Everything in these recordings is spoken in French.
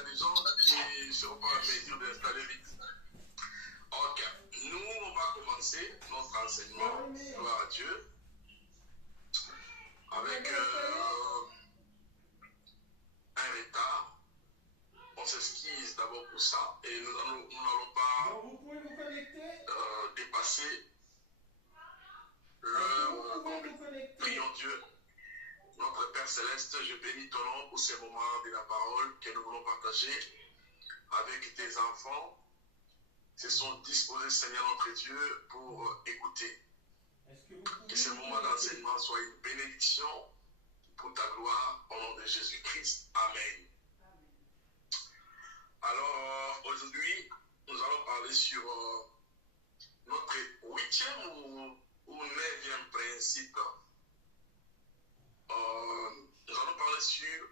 a des gens qui ne seront pas en mesure d'installer vite. Ok, nous, on va commencer notre enseignement, gloire à Dieu, avec un retard. On s'excuse d'abord pour ça et nous n'allons pas dépasser l'heure. Prions Dieu. Notre Père Céleste, je bénis ton nom pour ces moments de la parole que nous voulons partager avec tes enfants. Ils se sont disposés, Seigneur notre Dieu, pour écouter. Que ce moment d'enseignement soit une bénédiction pour ta gloire au nom de Jésus-Christ. Amen. Alors, aujourd'hui, nous allons parler sur notre 8e ou 9e principe. Nous allons parler sur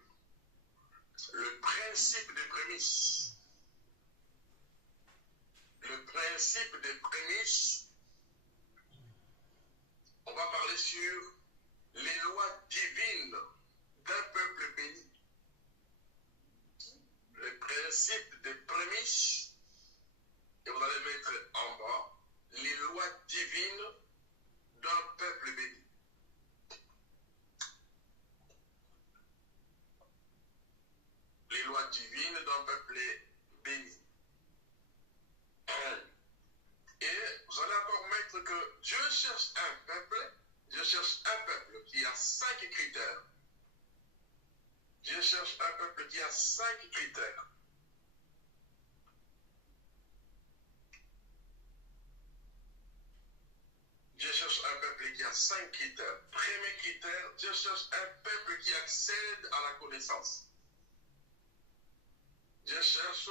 le principe des prémices. Le principe des prémices. On va parler sur les lois divines d'un peuple béni. Le principe des prémices, et vous allez mettre en bas, les lois divines d'un peuple béni. Les lois divines d'un peuple béni. Et vous allez encore mettre que Dieu cherche un peuple qui a 5 critères. Dieu cherche un peuple qui a 5 critères. Dieu cherche un peuple qui a 5 critères. Premier critère, Dieu cherche un peuple qui accède à la connaissance. Dieu cherche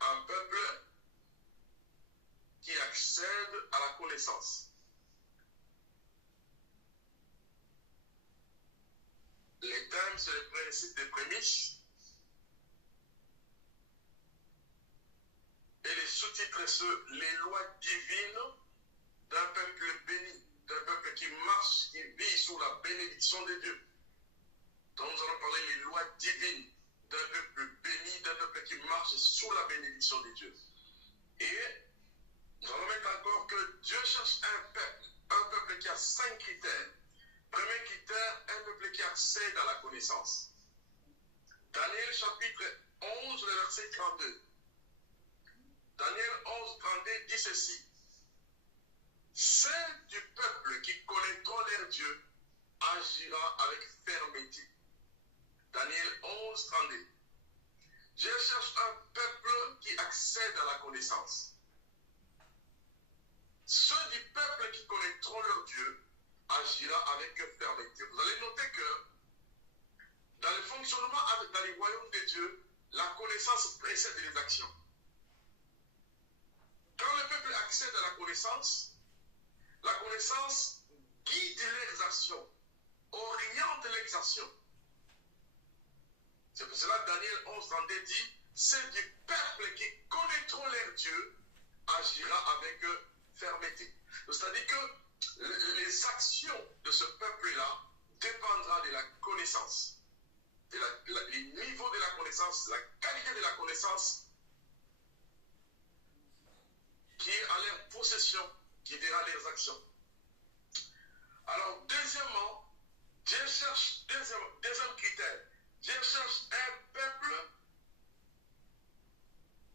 un peuple qui accède à la connaissance. Les thèmes, c'est le principe des prémices. Et les sous-titres, c'est les lois divines d'un peuple béni, d'un peuple qui marche, qui vit sous la bénédiction de Dieu. Donc nous allons parler des lois divines d'un peuple béni, d'un peuple qui marche sous la bénédiction de Dieu. Et nous allons mettre encore que Dieu cherche un peuple qui a 5 critères. Premier critère, un peuple qui accède à la connaissance. Daniel chapitre 11, le verset 32. Daniel 11, 32 dit ceci. Ceux du peuple qui connaîtront leur Dieu agira avec fermeté. Daniel 11, 32. Dieu cherche un peuple qui accède à la connaissance. Ceux du peuple qui connaîtront leur Dieu agira avec fermeté. Vous allez noter que dans le fonctionnement dans les royaumes de Dieu, la connaissance précède les actions. Quand le peuple accède à la connaissance guide leurs actions, oriente leurs actions. C'est pour cela que Daniel 11, 32 dit, c'est du peuple qui connaîtront leur Dieu agira avec fermeté. C'est-à-dire que les actions de ce peuple-là dépendra de la connaissance, du niveau de la connaissance, la qualité de la connaissance qui est à leur possession, qui guidera leurs actions. Alors, deuxièmement, Dieu cherche, deuxième critère, Dieu cherche un peuple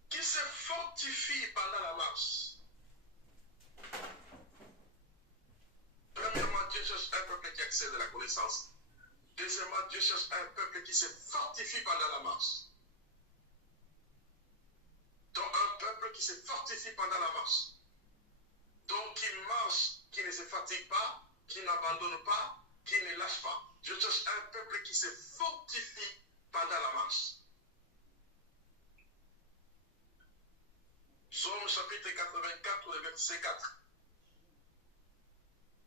qui se fortifie pendant la marche. Premièrement, Dieu cherche un peuple qui accède à la connaissance. Deuxièmement, Dieu cherche un peuple qui se fortifie pendant la marche. Donc, un peuple qui se fortifie pendant la marche. Donc, qui marche, qui ne se fatigue pas, qui n'abandonne pas, qui ne lâche pas. Dieu cherche un peuple qui se fortifie pendant la marche. Psaume chapitre 84, le verset 4.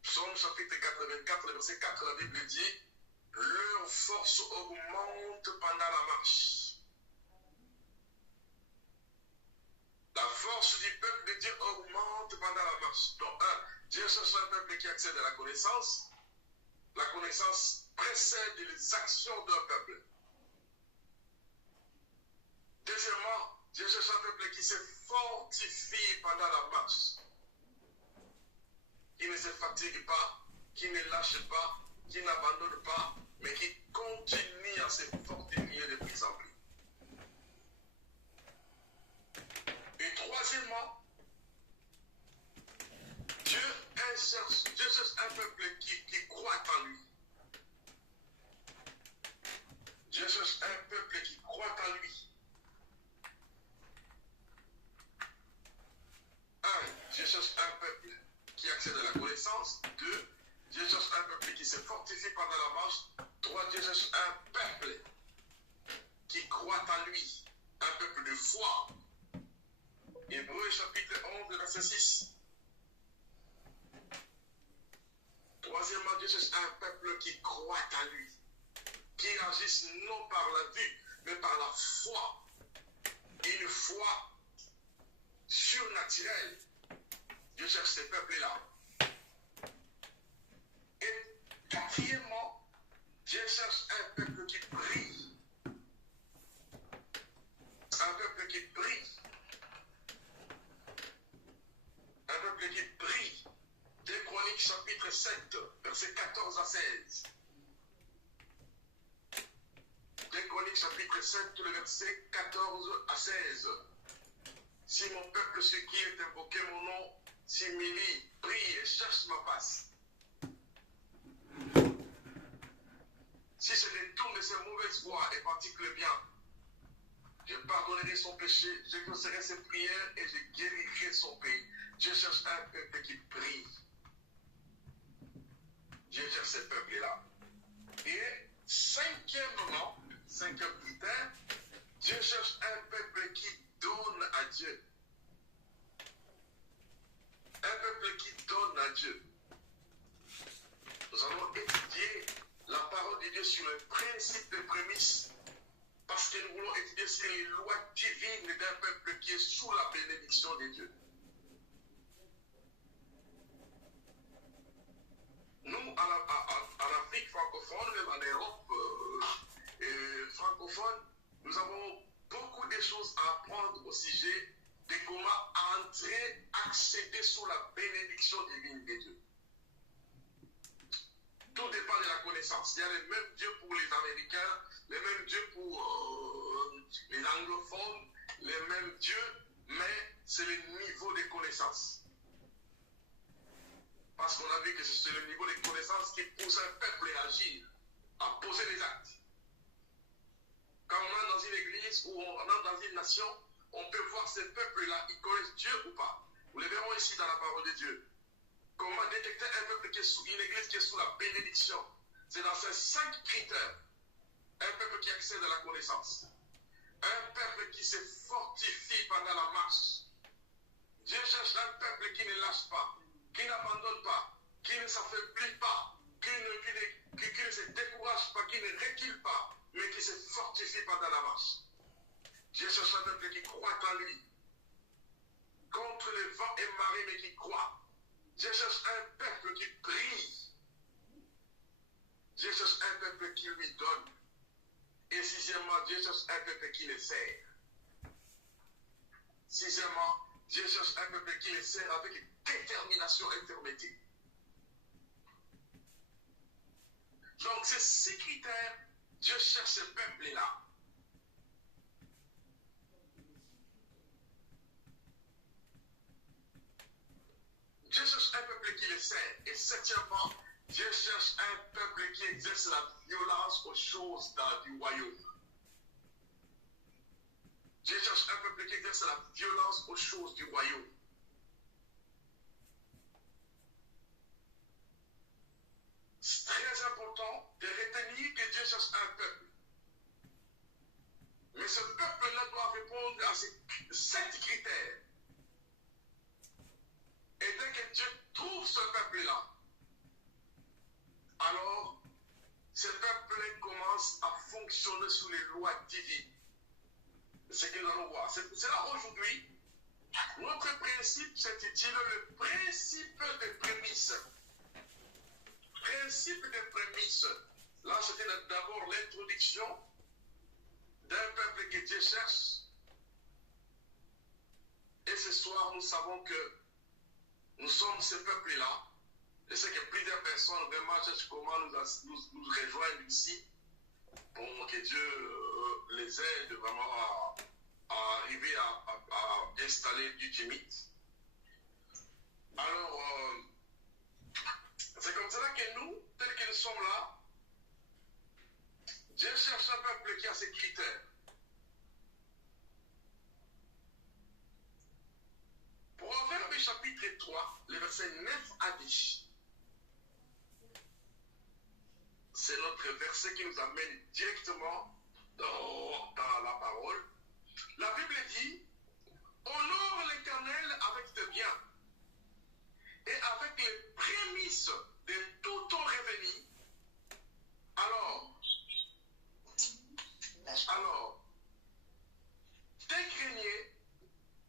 Psaume chapitre 84, le verset 4, la Bible dit « Leur force augmente pendant la marche. » La force du peuple de Dieu augmente pendant la marche. Donc, Dieu cherche un peuple qui accède à la connaissance. La connaissance précède les actions d'un peuple. peuple qui se fortifie pendant la marche, qui ne se fatigue pas, qui ne lâche pas, qui n'abandonne pas, mais qui continue à se fortifier de plus en plus. Et troisièmement, Dieu cherche un peuple qui croit en lui. Dieu cherche un peuple qui croit en lui. Dieu cherche un peuple qui accède à la connaissance. 2, Dieu cherche un peuple qui se fortifie pendant la marche. 3, Dieu cherche un peuple qui croit en lui. Un peuple de foi. Hébreux chapitre 11, verset 6. Troisièmement, Dieu cherche un peuple qui croit en lui. Qui agisse non par la vue, mais par la foi. Une foi surnaturelle. Dieu cherche ces peuples-là. Et quatrièmement, Dieu cherche un peuple qui prie. Un peuple qui prie. Un peuple qui prie. 2 Chroniques chapitre 7, versets 14 à 16. 2 Chroniques chapitre 7, tout le verset 14 à 16. Si mon peuple, ce qui est invoqué mon nom, s'humilie, prie et cherche ma face. Si se détourne de ses mauvaises voies et pratique le bien, je pardonnerai son péché, j'exaucerai ses prières et je guérirai son pays. Dieu cherche un peuple qui prie. Dieu cherche ce peuple-là. Et cinquièmement, cinquième critère, Dieu cherche un peuple qui donne à Dieu. Un peuple qui donne à Dieu. Nous allons étudier la parole de Dieu sur le principe de prémisse, parce que nous voulons étudier sur les lois divines d'un peuple qui est sous la bénédiction de Dieu. Nous, en Afrique francophone, même en Europe francophone, nous avons beaucoup de choses à apprendre au sujet de comment entrer, accéder sous la bénédiction divine de Dieu. Tout dépend de la connaissance. Il y a les mêmes dieux pour les Américains, les mêmes dieux pour les anglophones, les mêmes dieux, mais c'est le niveau de connaissance. Parce qu'on a vu que c'est le niveau de connaissance qui pousse un peuple à agir, à poser des actes. Quand on est dans une église ou on est dans une nation, on peut voir ces peuples-là, ils connaissent Dieu ou pas. Nous le verrons ici dans la parole de Dieu. Comment détecter un peuple qui est sous une église qui est sous la bénédiction? C'est dans ces 5 critères. Un peuple qui accède à la connaissance. Un peuple qui se fortifie pendant la marche. Dieu cherche un peuple qui ne lâche pas, qui n'abandonne pas, qui ne s'affaiblit pas, qui ne se décourage pas, qui ne recule pas, mais qui se fortifie pendant la marche. Dieu cherche un peuple qui croit en lui, contre les vents et marées, mais qui croit. Dieu cherche un peuple qui prie. Dieu cherche un peuple qui lui donne. Et sixièmement, Dieu cherche un peuple qui le sert. Sixièmement, Dieu cherche un peuple qui le sert avec une détermination intermédiaire. Donc, ces 6 critères, Dieu cherche ce peuple-là. Dieu cherche un peuple qui le sert. Et septièmement, Dieu cherche un peuple qui exerce la violence aux choses du royaume. Dieu cherche un peuple qui exerce la violence aux choses du royaume. C'est très important de retenir que Dieu cherche un peuple. Mais ce peuple-là doit répondre à ces 7 critères. Et dès que Dieu trouve ce peuple-là, alors ce peuple commence à fonctionner sous les lois divines. C'est ce que nous allons voir. C'est là aujourd'hui, notre principe s'intitule le principe de prémisse. Principe de prémisse. Là, c'était d'abord l'introduction d'un peuple que Dieu cherche. Et ce soir, nous savons que nous sommes ce peuple-là. Je sais que plusieurs personnes vraiment cherchent comment nous rejoindre ici pour que Dieu les aide vraiment à arriver à installer du timide. Alors, c'est comme cela que nous, tels que nous sommes là, Dieu cherche un peuple qui a ses critères. Proverbe chapitre 3, les versets 9 à 10. C'est notre verset qui nous amène directement dans la parole. La Bible dit, honore l'Éternel avec tes biens et avec les prémices de tout ton revenu. Alors, tes greniers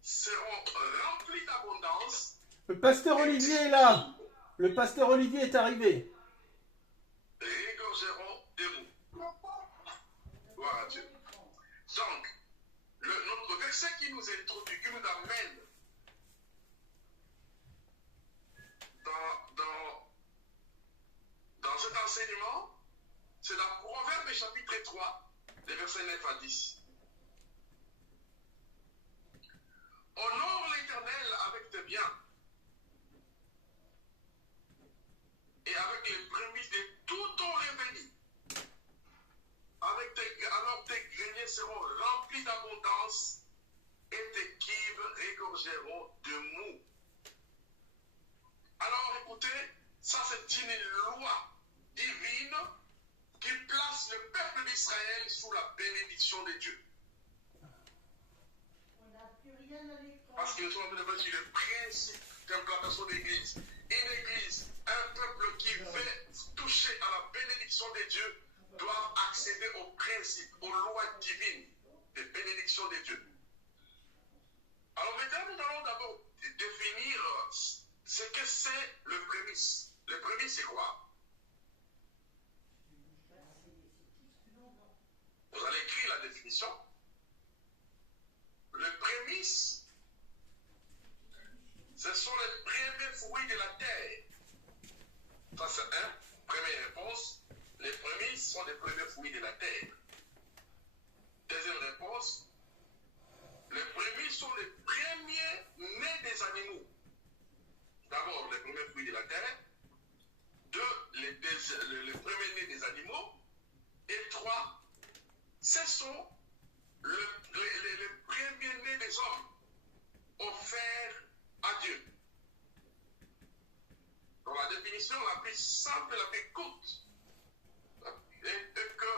seront remplis d'abondance. Le pasteur Olivier est là. Le pasteur Olivier est arrivé. Régorgeront de mou. Gloire à Dieu. Donc, notre verset qui nous introduit, qui nous amène dans cet enseignement, c'est la Proverbe chapitre 3, les versets 9 à 10. Honore l'Éternel avec tes biens et avec les prémices de tout ton revenu. Alors tes greniers seront remplis d'abondance et tes cuves régorgeront de mou. Alors écoutez, ça c'est une loi divine qui place le peuple d'Israël sous la bénédiction de Dieu. Parce que nous sommes en train de voir sur le principe d'implantation d'église. Une église, un peuple qui veut toucher à la bénédiction de Dieu doit accéder aux principes, aux lois divines de bénédiction de Dieu. Alors maintenant, nous allons d'abord définir ce que c'est le prémisse. Le prémisse, c'est quoi? Vous allez écrire la définition. Le prémisse, ce sont les premiers fruits de la terre. Ça, c'est un. Première réponse. Les prémices sont les premiers fruits de la terre. Deuxième réponse. Les prémices sont les premiers nés des animaux. D'abord, les premiers fruits de la terre. Deux, les premiers nés des animaux. Et trois, ce sont les premiers nés des hommes offerts à Dieu. Dans la définition la plus simple, la plus courte, est que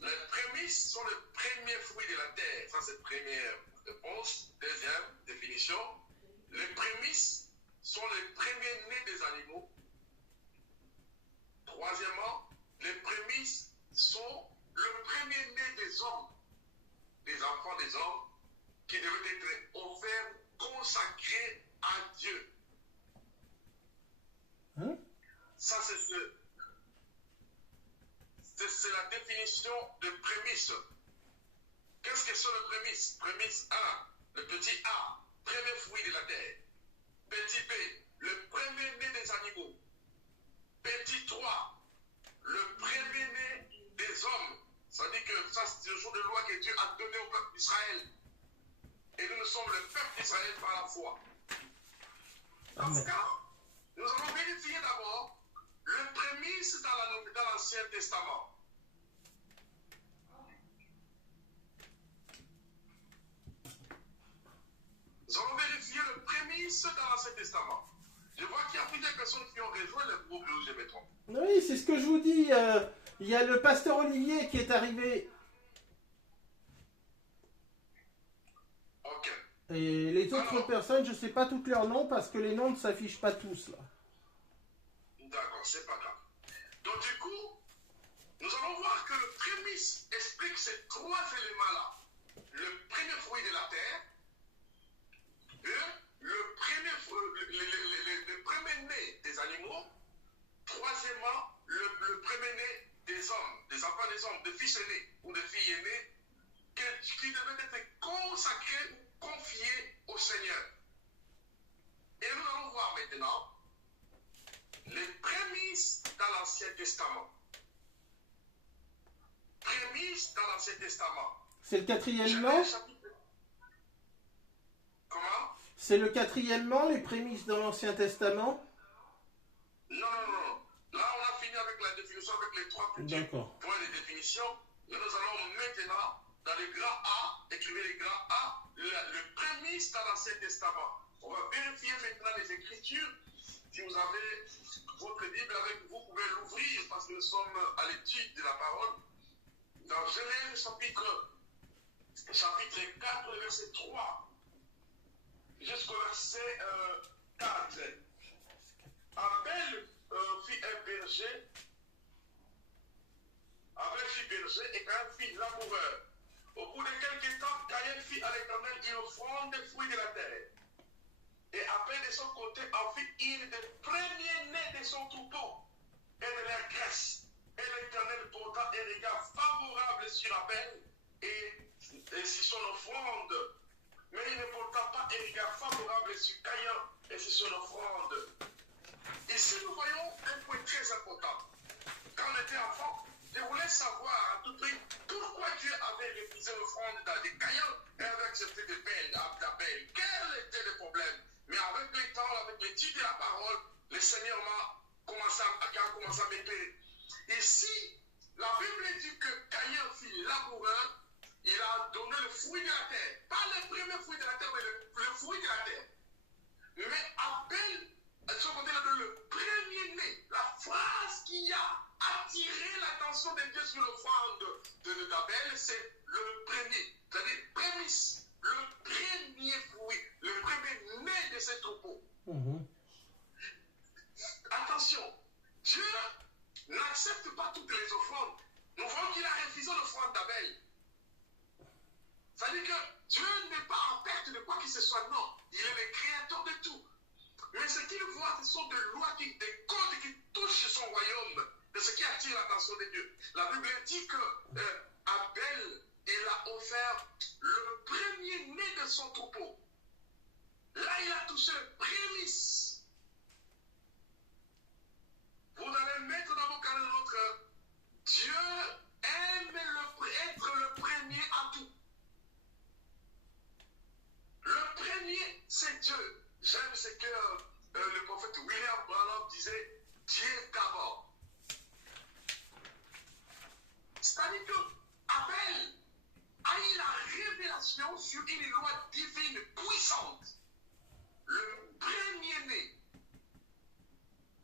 les prémices sont les premiers fruits de la terre. Ça, c'est la première réponse. Deuxième définition, les prémices sont les premiers nés des animaux. Troisièmement, les prémices sont le premier né des hommes, des enfants des hommes, qui devaient être offerts, consacrés à Dieu. Hein? Ça, c'est la définition de prémisse. Qu'est-ce que sont les prémices? Prémisse 1, le petit A, premier fruit de la terre. Petit B, le premier né des animaux. Petit 3, le premier né des hommes. Ça dit que ça, c'est le jour de loi que Dieu a donné au peuple d'Israël. Et nous sommes le peuple d'Israël par la foi. Dans ce cas, nous allons vérifier d'abord le prémisse dans l'Ancien Testament. Nous allons vérifier le prémisse dans l'Ancien Testament. Je vois qu'il y a plusieurs personnes qui ont rejoint le groupe où je me trompe. Oui, c'est ce que je vous dis. Il y a le pasteur Olivier qui est arrivé. Ok. Et les autres personnes, je ne sais pas tous leurs noms parce que les noms ne s'affichent pas tous là. D'accord, c'est pas grave. Donc du coup, nous allons voir que le prémisse explique ces trois éléments-là. Le premier fruit de la terre, le premier né des animaux, troisièmement, le premier né des hommes, des enfants des hommes, des fils aînés ou des filles aînées, qui qui devait être consacré ou confié au Seigneur. Et nous allons voir maintenant les prémices dans l'Ancien Testament. Prémices dans l'Ancien Testament. C'est le quatrièmement? Comment? C'est le quatrièmement, les prémices dans l'Ancien Testament? Non. Là, on a fini avec la définition, avec les trois petits points de définition. Nous allons maintenant dans le grand A, écrivez les grands A, le prémisse dans l'Ancien Testament. On va vérifier maintenant les Écritures. Si vous avez votre Bible avec vous, vous pouvez l'ouvrir parce que nous sommes à l'étude de la parole. Dans Genèse chapitre 4, verset 3 jusqu'au verset 4. Abel fit un berger. Abel fit berger et Caïn fit laboureur. Au bout de quelques temps, Caïn fit à l'Éternel une offrande des fruits de la terre. Et Abel de son côté en fit une des premiers-nés de son troupeau et de leur graisse. Et l'Éternel porta un regard favorable sur Abel et sur son offrande. Mais il ne porta pas un regard favorable sur Caïn et sur son offrande. Ici, nous voyons un point très important. Quand on était enfant, je voulais savoir à tout prix pourquoi Dieu avait refusé l'offrande de Caïn et avait accepté d'Abel. Quel était le problème? Mais avec le temps, avec l'étude de la parole, le Seigneur a commencé à m'éclairer. Ici, la Bible dit que Caïn fit laboureur, il a donné le fruit de la terre. Pas le premier fruit de la terre, mais le fruit de la terre. Mais Abel, de son côté, il a donné le premier-né. La phrase qui a attiré l'attention de Dieu sur l'offrande d'Abel, c'est le premier. C'est-à-dire, prémisse, le premier fruit, le premier né de ce troupeau. Attention, Dieu n'accepte pas toutes les offrandes. Nous voyons qu'il a refusé l'offrande d'Abel. C'est-à-dire que Dieu n'est pas en perte de quoi que ce soit, non. Il est le créateur de tout. Mais ce qu'il voit, ce sont des lois, des codes qui touchent son royaume, de ce qui attire l'attention de Dieu. La Bible dit que Abel, il a offert le premier-né de son troupeau. Là, il a touché le prémisse. Vous allez mettre dans vos calendriers notre Dieu aime être le premier à tout. Le premier, c'est Dieu. J'aime ce que le prophète William Branham disait, Dieu d'abord. C'est-à-dire que Abel a eu la révélation sur une loi divine puissante. Le premier-né.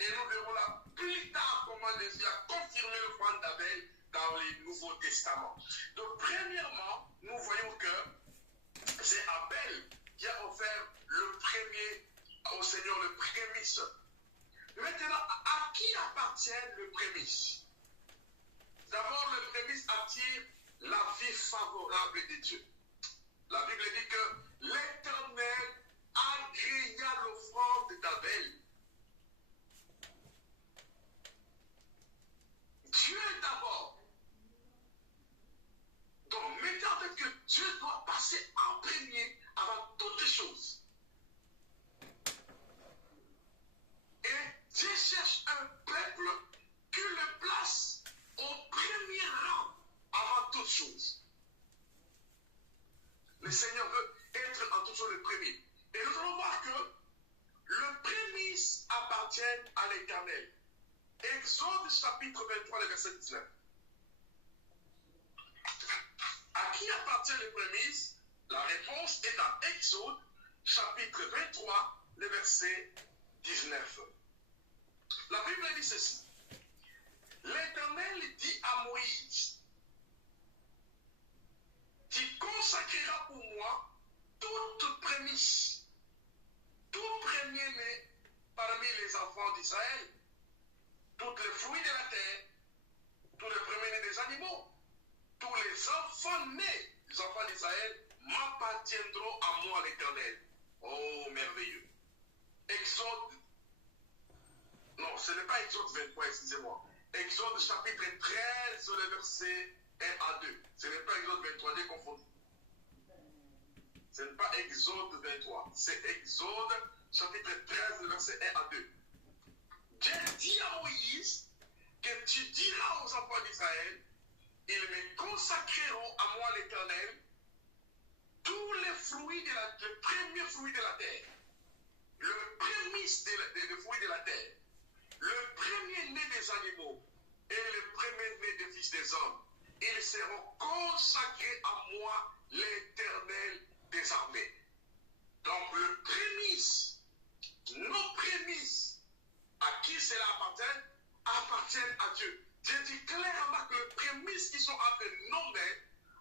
Et nous verrons là plus tard comment Dieu a confirmé le point d'Abel dans les Nouveaux Testaments. Donc, premièrement, nous voyons que c'est Abel qui a offert le premier au Seigneur, le prémisse. Maintenant, à qui appartient le prémisse? D'abord, le prémisse attire la vie favorable de Dieu. La Bible dit que l'Éternel agrégea l'offrande d'Abel. Dieu d'abord. Donc, maintenant que Dieu doit passer en premier avant toutes choses. Et Dieu cherche un peuple qui le place au premier rang avant toutes choses. Le Seigneur veut être en toutes choses le premier. Et nous allons voir que le prémisse appartient à l'Éternel. Exode chapitre 23, le verset 19. À qui appartient les prémices? La réponse est dans Exode chapitre 23, le verset 19. La Bible dit ceci. L'Éternel dit à Moïse, tu consacreras pour moi toute prémisse, tout premier-né parmi les enfants d'Israël, tous les fruits de la terre, tous les premiers-nés des animaux, tous les enfants nés des enfants d'Israël m'appartiendront à moi l'Éternel. Oh, merveilleux. Exode, non, ce n'est pas Exode 23, excusez-moi. Exode chapitre 13, le verset 1 à 2. Ce n'est pas Exode 23, déconfondu. Ce n'est pas Exode 23, c'est Exode chapitre 13, verset 1 à 2. Dieu dit à Moïse que tu diras aux enfants d'Israël, ils me consacreront à moi l'Éternel tous les fruits le premier fruit de la terre, le prémisse des fruits de la terre, le premier-né des animaux et le premier-né des fils des hommes. Ils seront consacrés à moi l'Éternel des armées. Donc le prémisse, nos prémices, à qui cela appartiennent à Dieu. Dieu dit clairement que les prémices qui sont entre nos mains,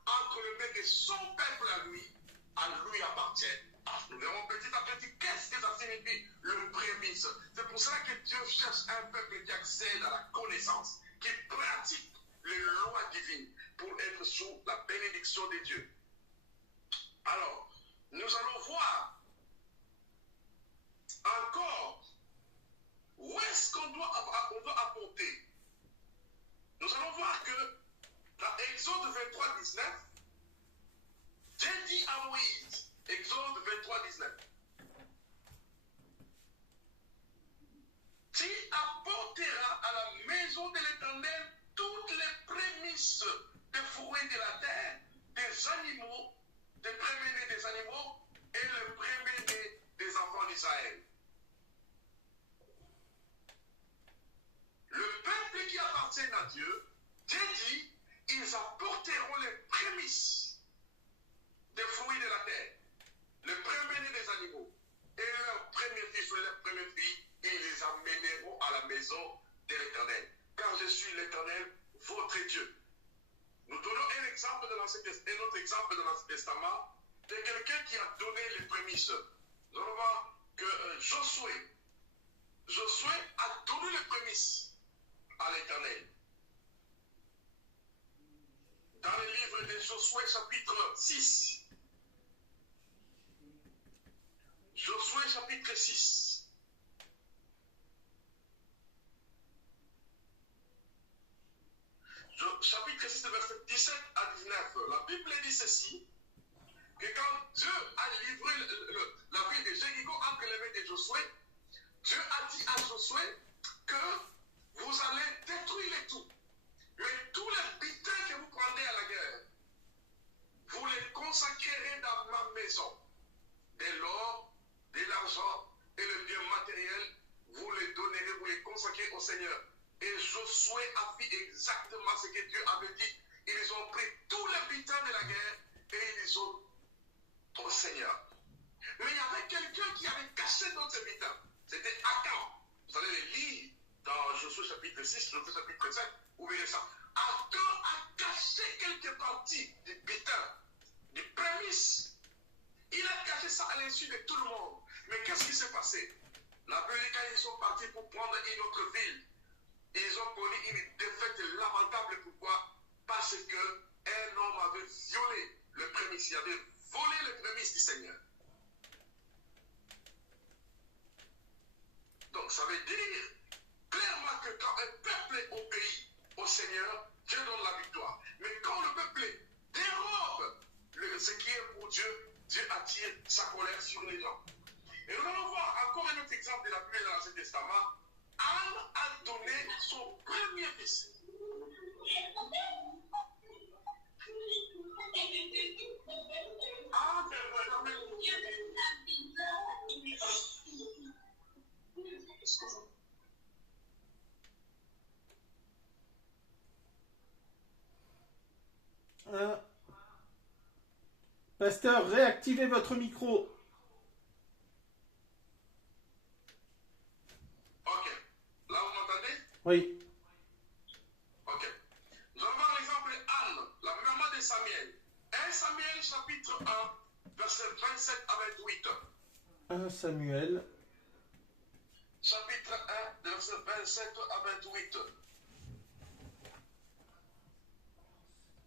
entre les mains de son peuple à lui appartiennent. Nous verrons petit à petit qu'est-ce que ça signifie le prémisse. C'est pour cela que Dieu cherche un peuple qui accède à la connaissance, qui pratique les lois divines pour être sous la bénédiction de Dieu. Alors, nous allons voir encore où est-ce qu'on doit apporter. Nous allons voir que dans Exode 23, 19, Dieu dit à Moïse, Exode 23, 19, tu apporteras à la maison de l'Éternel toutes les prémices des fruits de la terre, des animaux, des premiers-nés des animaux et le premier-né des enfants d'Israël. Le peuple qui appartient à Dieu, Dieu dit, ils apporteront les prémices des fruits de la terre, le premier-né des animaux, et leur premier fils ou leur première fille, ils les amèneront à la maison de l'Éternel. Car je suis l'Éternel, votre Dieu. Nous donnons un exemple de l'Ancien Testament, un autre exemple de l'Ancien Testament, de quelqu'un qui a donné les prémices. Nous allons voir que Josué a donné les prémices à l'Éternel. Dans le livre de Josué chapitre 6. Josué chapitre 6. Chapitre 6, verset 17 à 19. La Bible dit ceci, que quand Dieu a livré la ville de Jéricho entre les mains de Josué, Dieu a dit à Josué que vous allez détruire les tout. Mais tous les butins que vous prendrez à la guerre, vous les consacrerez dans ma maison. De l'or, de l'argent et le bien matériel, vous les donnerez, vous les consacrez au Seigneur. Et Josué a fait exactement ce que Dieu avait dit. Ils ont pris tous les butins de la guerre et ils ont au Seigneur. Mais il y avait quelqu'un qui avait caché d'autres butins. C'était Akan. Vous allez le lire dans Josué chapitre 6, Josué chapitre 7, vous verrez ça. Akan a caché quelques parties du butin, du prémisse. Il a caché ça à l'insu de tout le monde. Mais qu'est-ce qui s'est passé? La Bible dit quand ils sont partis pour prendre une autre ville, ils ont connu une défaite lamentable. Pourquoi? Parce qu'un homme avait violé le prémisse, il avait volé le prémisse du Seigneur. Donc ça veut dire clairement que quand un peuple obéit au Seigneur, Dieu donne la victoire. Mais quand le peuple dérobe ce qui est pour Dieu, Dieu attire sa colère sur les gens. Et nous allons voir encore un autre exemple de la Bible dans l'Ancien Testament. Anne a donné son premier fils. Pasteur, réactivez votre micro. Ok. Là, vous m'entendez? Oui. Ok. Nous allons voir l'exemple Anne, la maman de Samuel. 1 Samuel chapitre 1, verset 27 à 28. 1 Samuel. Chapitre 1, verset 27 à 28.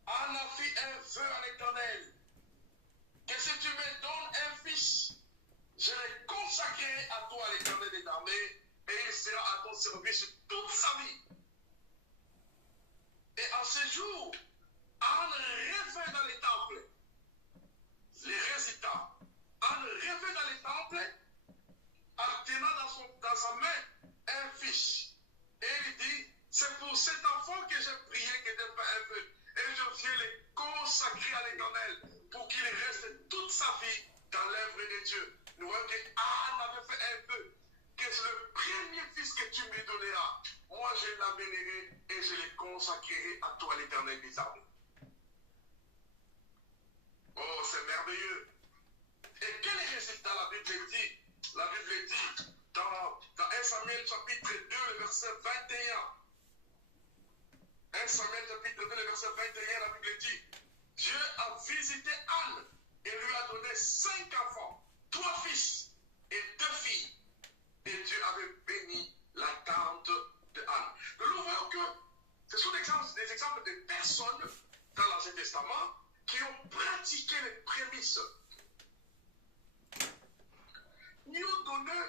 Anne a fait un vœu à l'Éternel, que si tu me donnes un fils, je le consacrerai à toi, l'Éternel des armées, et il sera à ton service toute sa vie. Et en ce jour, Anne revint dans les temples. Les résultats, j'ai prié que Dieu fasse un peu. Et je viens les consacrer à l'Éternel pour qu'il reste toute sa vie dans l'œuvre de Dieu. Nous voyons que Anne avait fait un peu. Que c'est le premier fils que tu me donneras. Moi, je l'amènerai et je le consacrerai à toi, l'Éternel des armées. Oh, c'est merveilleux. Et quel est le résultat? La Bible dit dans 1 Samuel chapitre 2, le verset 21. 1 Samuel chapitre 2, le verset 21, la Bible dit, Dieu a visité Anne et lui a donné 5 enfants, 3 fils et 2 filles. Et Dieu avait béni la tante de Anne. Mais nous voyons que ce sont des exemples de personnes dans l'Ancien Testament qui ont pratiqué les prémices. Nous ont donné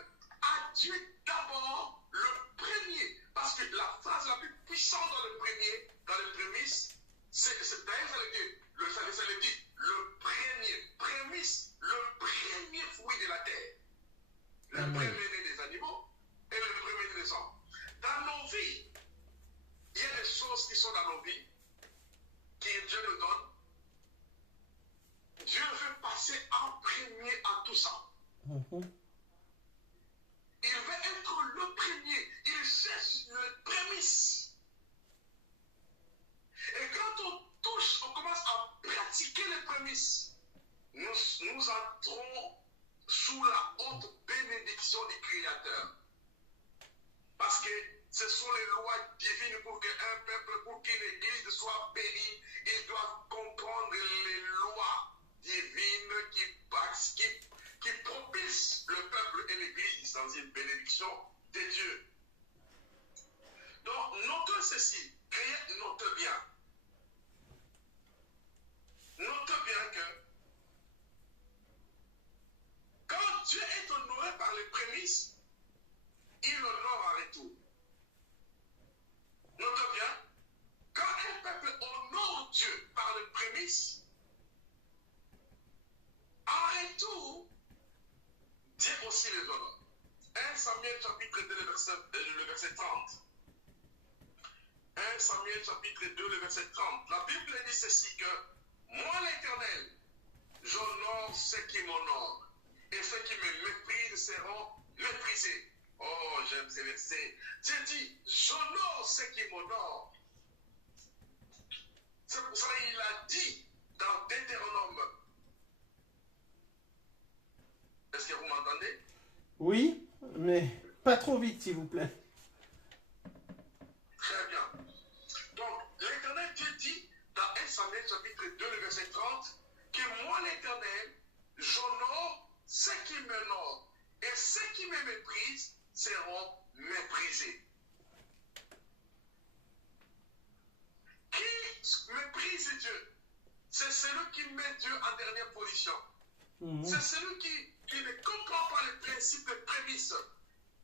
à Dieu d'abord le premier. Parce que la phrase la plus puissante dans le prémisse, c'est d'ailleurs ça le dit, le premier, prémisse, le premier fruit de la terre. Le premier-né des animaux et le premier-né des hommes. Dans nos vies, il y a des choses qui sont dans nos vies, que Dieu nous donne. Dieu veut passer en premier à tout ça. Il veut être le premier. Il cherche le prémisse. Et quand on commence à pratiquer les prémices, nous entrons sous la haute bénédiction du Créateur. Parce que ce sont les lois divines pour qu'un peuple, pour qu'une église soit bénie, ils doivent comprendre les lois divines qui propulsent le peuple et l'église dans une bénédiction de Dieu. Donc, notez ceci, note bien. Note bien que quand Dieu est honoré par les prémices, il honore en retour. Note bien, quand un peuple honore Dieu par les prémices, en retour, Dieu aussi les honore. 1 Samuel chapitre 2, le verset 30. 1 Samuel chapitre 2, le verset 30. La Bible dit ceci que moi l'Éternel, j'honore ceux qui m'honorent, et ceux qui me méprisent seront méprisés. Oh, j'aime ces versets. Dieu dit, j'honore ceux qui m'honorent. C'est pour ça qu'il a dit dans Deutéronome. Est-ce que vous m'entendez? Oui, mais pas trop vite, s'il vous plaît. Très bien. Donc, l'Éternel Dieu dit dans 1 Samuel chapitre 2, le verset 30, que moi l'Éternel, j'honore ceux qui m'honorent, et ceux qui me méprisent seront méprisés. Qui méprise Dieu? C'est celui qui met Dieu en dernière position. C'est celui qui ne comprend pas les principes et prémices.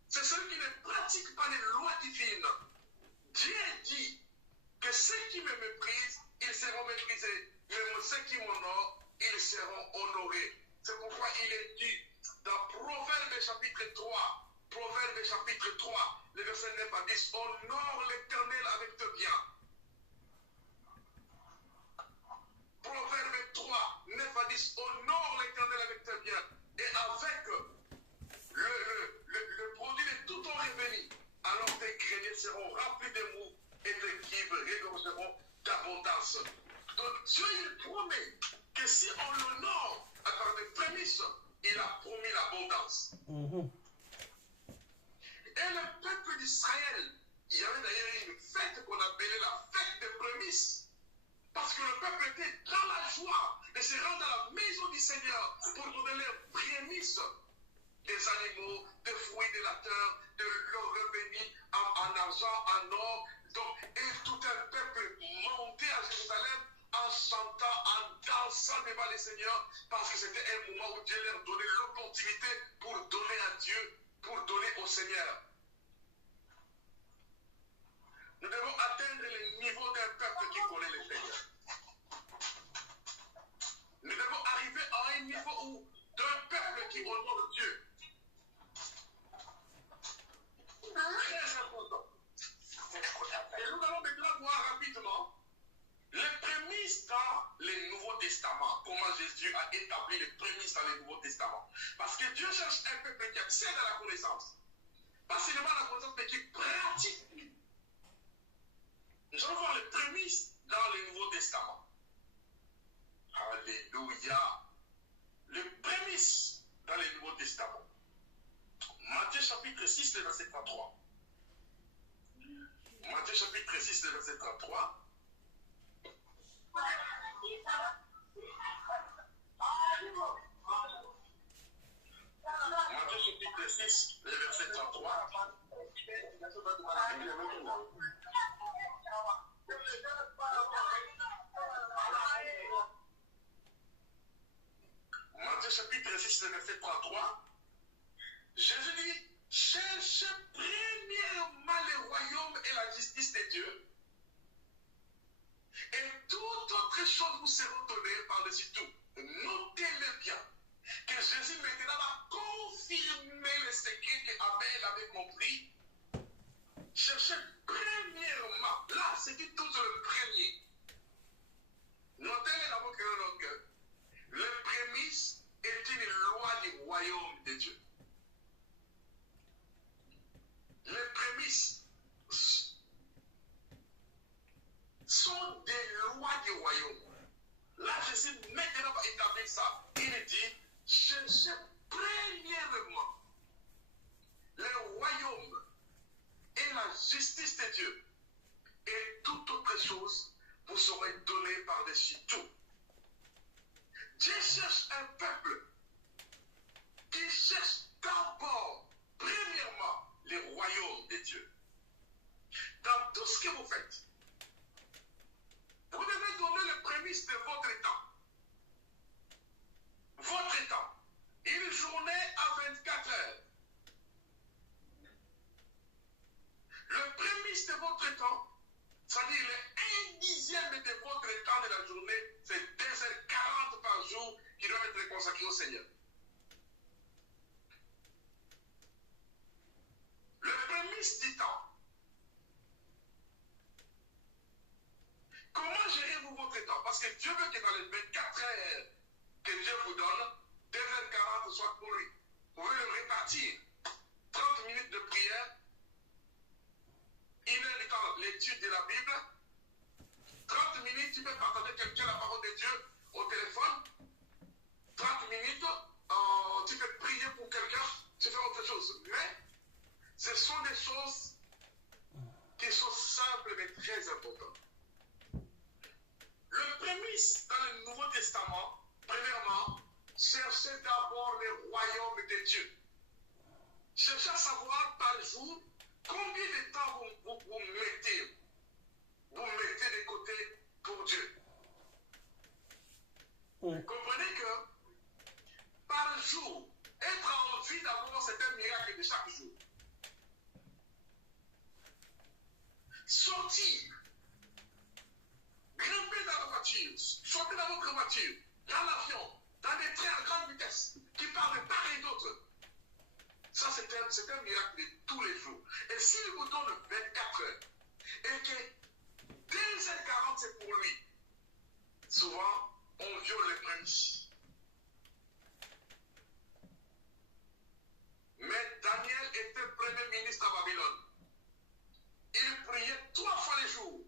C'est celui qui ne pratique pas les lois divines. Dieu dit que ceux qui me méprisent, ils seront méprisés. Mais ceux qui m'honorent, ils seront honorés. C'est pourquoi il est dit dans Proverbe chapitre 3, le verset 9 à 10, honore l'Éternel avec tes biens. Proverbe 3, 9 à 10, honore l'Éternel avec tes biens. Et avec le produit de tout ton revenu, alors tes greniers seront remplis de mou et tes cuves regorgeront d'abondance. Donc Dieu il promet que si on l'honore à travers des prémices, il a promis l'abondance. Et le peuple d'Israël, il y avait d'ailleurs une fête qu'on appelait la fête des prémices. Parce que le peuple était dans la joie de se rendre à la maison du Seigneur pour donner les prémices des animaux, des fruits de la terre, de leur revenu en argent, en or. Donc, et tout un peuple montait à Jérusalem en chantant, en dansant devant le Seigneur, parce que c'était un moment où Dieu leur donnait l'opportunité pour donner à Dieu, pour donner au Seigneur. Nous devons atteindre le niveau d'un peuple qui connaît le Seigneur. Nous devons arriver à un niveau d'un peuple qui honore Dieu. Très important. Et nous allons maintenant voir rapidement Jésus a établi les prémices dans le Nouveau Testament. Parce que Dieu cherche un peuple qui accède à la connaissance. Pas seulement à la connaissance, mais qui pratique. Nous allons voir les prémices dans le Nouveau Testament. Alléluia. Les prémices dans le Nouveau Testament. Matthieu chapitre 6, le verset 33. Matthieu chapitre 6, le verset 33. Matthieu chapitre 6, le verset 33. Matthieu chapitre 6, le verset 33. Jésus dit, cherchez premièrement le royaume et la justice de Dieu, et toute autre chose vous seront données par-dessus tout. Notez-le bien, que Jésus maintenant va confirmer le secret qu'Abel avait compris. Cherchez premièrement, là c'est dit tout le premier. Notez-le dans vos cœurs, donc, le prémisse est une loi du royaume de Dieu. Les prémices sont des lois du royaume. Là, Jésus maintenant va établir ça. Il dit, cherchez premièrement le royaume et la justice de Dieu, et toute autre chose vous serez donnée par-dessus tout. Dieu cherche un peuple qui cherche d'abord, premièrement, le royaume de Dieu. Dans tout ce que vous faites, vous devez donner les prémices de votre temps. Votre temps. Une journée à 24 heures. Le prémisse de votre temps, c'est-à-dire le 1/10 de votre temps de la journée, c'est 2h40 par jour qui doivent être consacrés au Seigneur. Le prémisse du temps. Comment gérez-vous votre temps? Parce que Dieu veut que dans les 24 heures que Dieu vous donne, 2h40 soit pour lui. Vous pouvez le répartir. 30 minutes de prière, 1 heure de temps l'étude de la Bible, 30 minutes tu peux partager quelqu'un la parole de Dieu au téléphone, 30 minutes tu peux prier pour quelqu'un, tu fais autre chose. Mais ce sont des choses qui sont simples mais très importantes. Le prémisse dans le Nouveau Testament, premièrement, cherchez d'abord le royaume de Dieu. Cherchez à savoir par jour combien de temps vous mettez de côté pour Dieu. Comprenez que par jour, être en vie d'abord, c'est un miracle de chaque jour. Sortir, grimper dans la voiture, sortir dans votre voiture, dans l'avion, dans des trains à grande vitesse, qui partent de part et d'autre. Ça, c'est un miracle de tous les jours. Et s'il vous donne 24 heures, et que 2h40 c'est pour lui, souvent, on viole les prémices. Mais Daniel était premier ministre à Babylone. Il priait 3 fois les jours.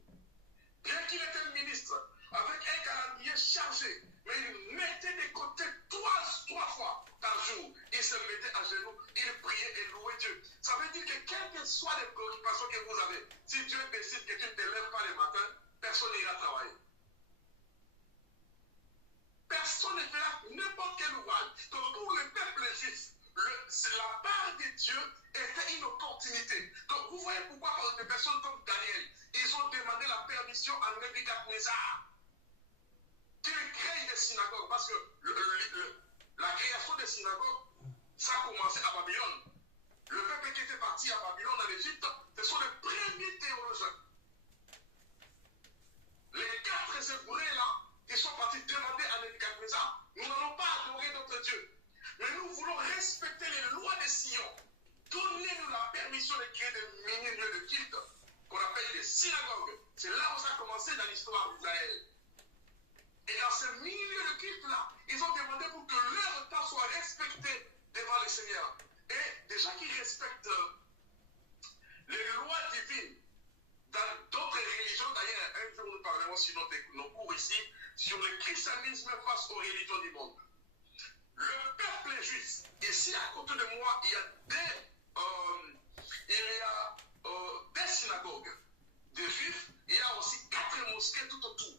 Bien qu'il était ministre, avec un calendrier chargé, mais il mettait de côté 3 fois par jour. Il se mettait à genoux, il priait et louait Dieu. Ça veut dire que quelles que soient les préoccupations que vous avez, si Dieu décide que tu ne te lèves pas le matin, personne n'ira travailler. Personne ne fera n'importe quel ouvrage. Donc pour le peuple juif, la part de Dieu était une opportunité. Donc vous voyez pourquoi des personnes comme Daniel, ils ont demandé la permission à Nebuchadnezzar qu'il crée des synagogues. Parce que la création des synagogues, ça a commencé à Babylone. Le peuple qui était parti à Babylone, en Égypte, ce sont les premiers théologiens. Les 4 Hébreux là, qui sont partis demander à Nebuchadnezzar, nous n'allons pas adorer notre Dieu, mais nous voulons respecter les lois de Sion. Donnez-nous la permission de créer des mini-lieux de culte qu'on appelle des synagogues. C'est là où ça a commencé dans l'histoire d'Israël. Et dans ce mini-lieu de culte là, ils ont demandé pour que leur temps soit respecté devant le Seigneur. Et des gens qui respectent les lois divines dans d'autres religions, d'ailleurs, un jour nous parlerons sur nos cours ici, sur le christianisme face aux religions du monde. Le peuple juif, ici à côté de moi, il y a des synagogues de juifs, il y a aussi 4 mosquées tout autour.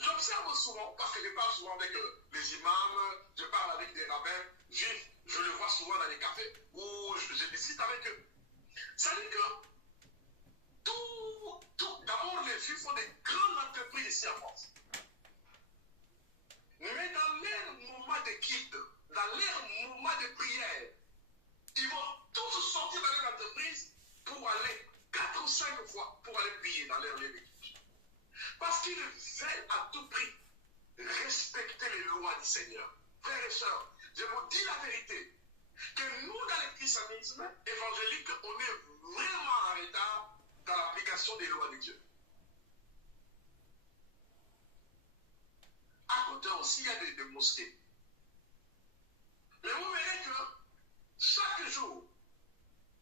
J'observe souvent, parce que je parle souvent avec les imams, je parle avec des rabbins juifs, je les vois souvent dans les cafés où je discute avec eux. Ça veut dire que d'abord les juifs font des grandes entreprises ici en France. Mais dans leur moment de quitte, dans leur moment de prière, ils vont tous sortir dans leur entreprise pour aller 4 ou 5 fois pour aller prier dans leur lieu de culte. Parce qu'ils veulent à tout prix respecter les lois du Seigneur. Frères et sœurs, je vous dis la vérité, que nous, dans le christianisme évangélique, on est vraiment en retard dans l'application des lois de Dieu. À côté aussi, il y a des mosquées. Mais vous verrez que chaque jour,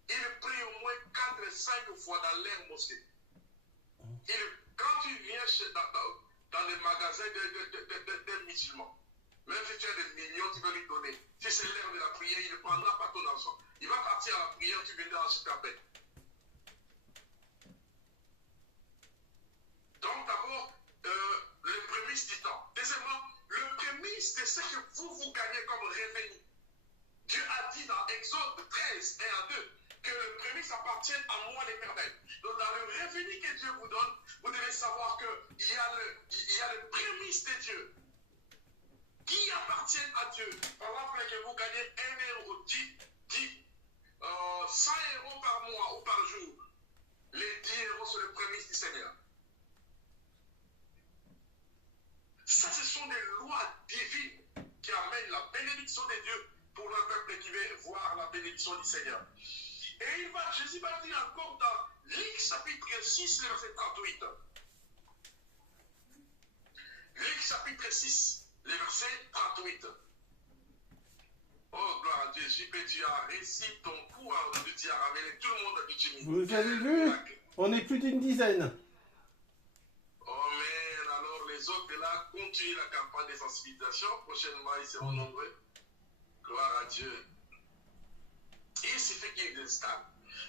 ils prient au moins 4-5 fois dans leur mosquée. Quand tu viens dans les magasins des musulmans, même si tu as des millions, tu peux lui donner. Si c'est l'heure de la prière, il ne prendra pas ton argent. Il va partir à la prière, tu viendras ensuite après. Donc d'abord, le prémisse du temps. Deuxièmement, le prémisse de ce que vous gagnez comme revenu. Dieu a dit dans Exode 13, 1 à 2, que le prémisse appartient à moi l'Éternel. Donc dans le revenu que Dieu vous donne, vous devez savoir qu'il y a le prémisse de Dieu qui appartient à Dieu. Par exemple, que vous gagnez 1 euro, 100 euros par mois ou par jour. Les 10 euros sont le prémisse du Seigneur. Ça, ce sont des lois divines qui amènent la bénédiction de Dieu pour le peuple qui veut voir la bénédiction du Seigneur. Et Jésus va dire encore dans Luc chapitre 6, le verset 38. Luc chapitre 6, le verset 38. Oh, gloire à Dieu, tu as réussi ton coup, tu as ramené tout le monde à l'utilité. Vous avez vu? On est plus d'une dizaine. Oh, mais alors les autres là continuent la campagne de sensibilisation. Prochainement, ils seront nombreux. Gloire à Dieu. Et il suffit qu'il y ait des stades.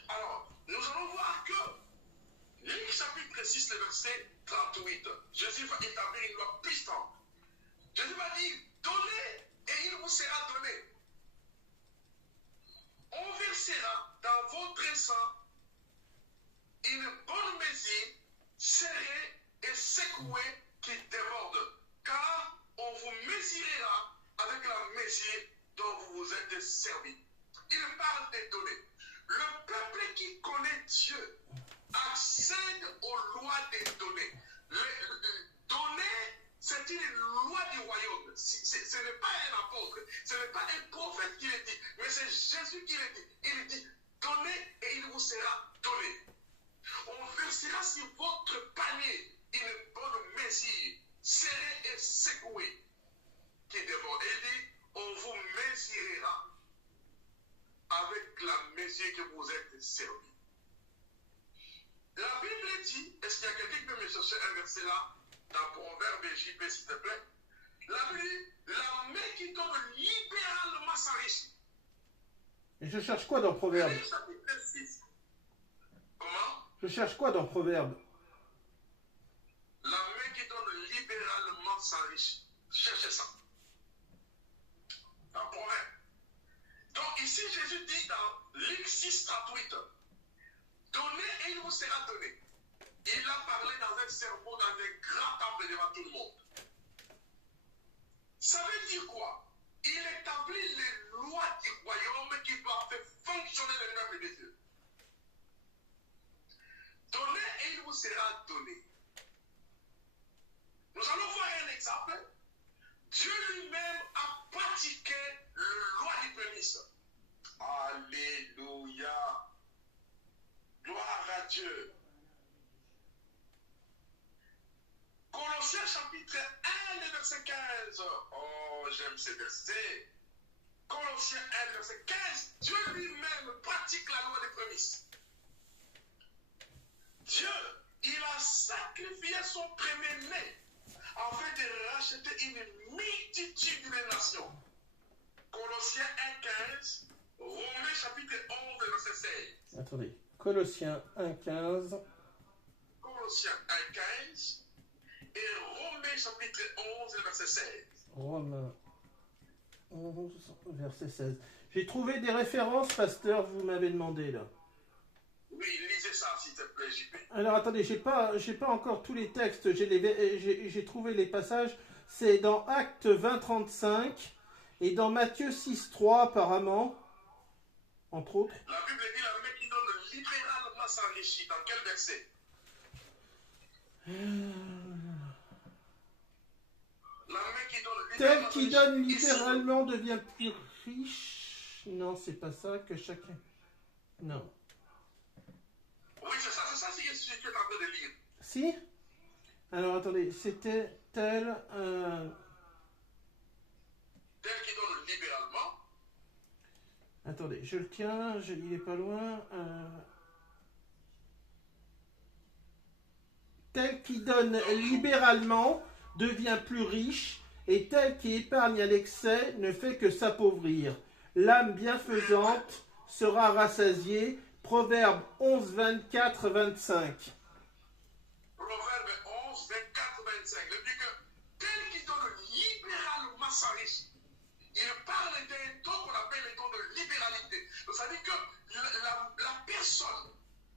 Alors, nous allons voir que Luc chapitre 6, le verset 38, Jésus va établir une loi puissante. Jésus va dire, donnez et il vous sera donné. On versera dans votre sang une bonne mesure, serrée et secouée qui déborde, car on vous mesurera avec la mesure dont vous vous êtes servi. Il parle des données. Le peuple qui connaît Dieu accède aux lois des données. Les données, c'est une loi du royaume. Ce n'est pas un apôtre, ce n'est pas un prophète qui le dit, mais c'est Jésus qui le dit. Il dit, donnez et il vous sera donné. On versera sur votre panier une bonne mesure, serrée et secouée, qui déborde. Il dit, on vous mesurera avec la mesure que vous êtes servi. La Bible dit, est-ce qu'il y a quelqu'un qui peut me chercher un verset là, dans Proverbe JP s'il te plaît? La Bible dit, la main qui donne libéralement s'enrichit. Et je cherche quoi dans Proverbe? Chapitre 6. Comment? Je cherche quoi dans Proverbe? La main qui donne libéralement s'enrichit. Cherchez ça. Dans Proverbe. Donc ici, Jésus dit dans Luc 6, 38, donnez et il vous sera donné. Il a parlé dans un sermon, dans un grand temple devant tout le monde. Ça veut dire quoi? Il établit les lois du royaume qui doivent faire fonctionner le peuple de Dieu. Donnez et il vous sera donné. Nous allons voir un exemple. Dieu lui-même a pratiqué le loi du prémisse. Alléluia. Gloire à Dieu. Colossiens chapitre 1, le verset 15. 15, oh, j'aime ces versets. Colossiens 1, verset 15, Dieu lui-même pratique la loi des prémices. Dieu, il a sacrifié son premier-né afin de racheter une multitude de nations. Colossiens 1, 15, Romains chapitre 11, verset 16. Attendez. Colossiens 1, 15. Colossiens 1, 15 et Romains chapitre 11, verset 16. Romains 11, verset 16. J'ai trouvé des références, pasteur, vous m'avez demandé là. Oui, lisez ça, s'il te plaît, JP. Alors attendez, j'ai pas encore tous les textes, j'ai trouvé les passages. C'est dans Actes 20, 35 et dans Matthieu 6, 3 apparemment, entre autres. La Bible dit la main qui donne libéralement s'enrichit. Dans quel verset? La main qui donne libéralement. Tel qui donne libéralement devient plus riche. Non, c'est pas ça que chacun. Non. Oui, c'est ça, c'est ce que tu es en train de lire. Si? Alors attendez, c'était tel. Tel qui donne libéralement. Attendez, je le tiens, il est pas loin. Tel qui donne libéralement devient plus riche, et tel qui épargne à l'excès ne fait que s'appauvrir. L'âme bienfaisante sera rassasiée. Proverbe 11, 24, 25. Proverbe 11, 24, 25. Il dit que tel qui donne libéralement s'enrichit. Il parle d'un don qu'on appelle le don de libéralité. Donc ça veut dire que la personne,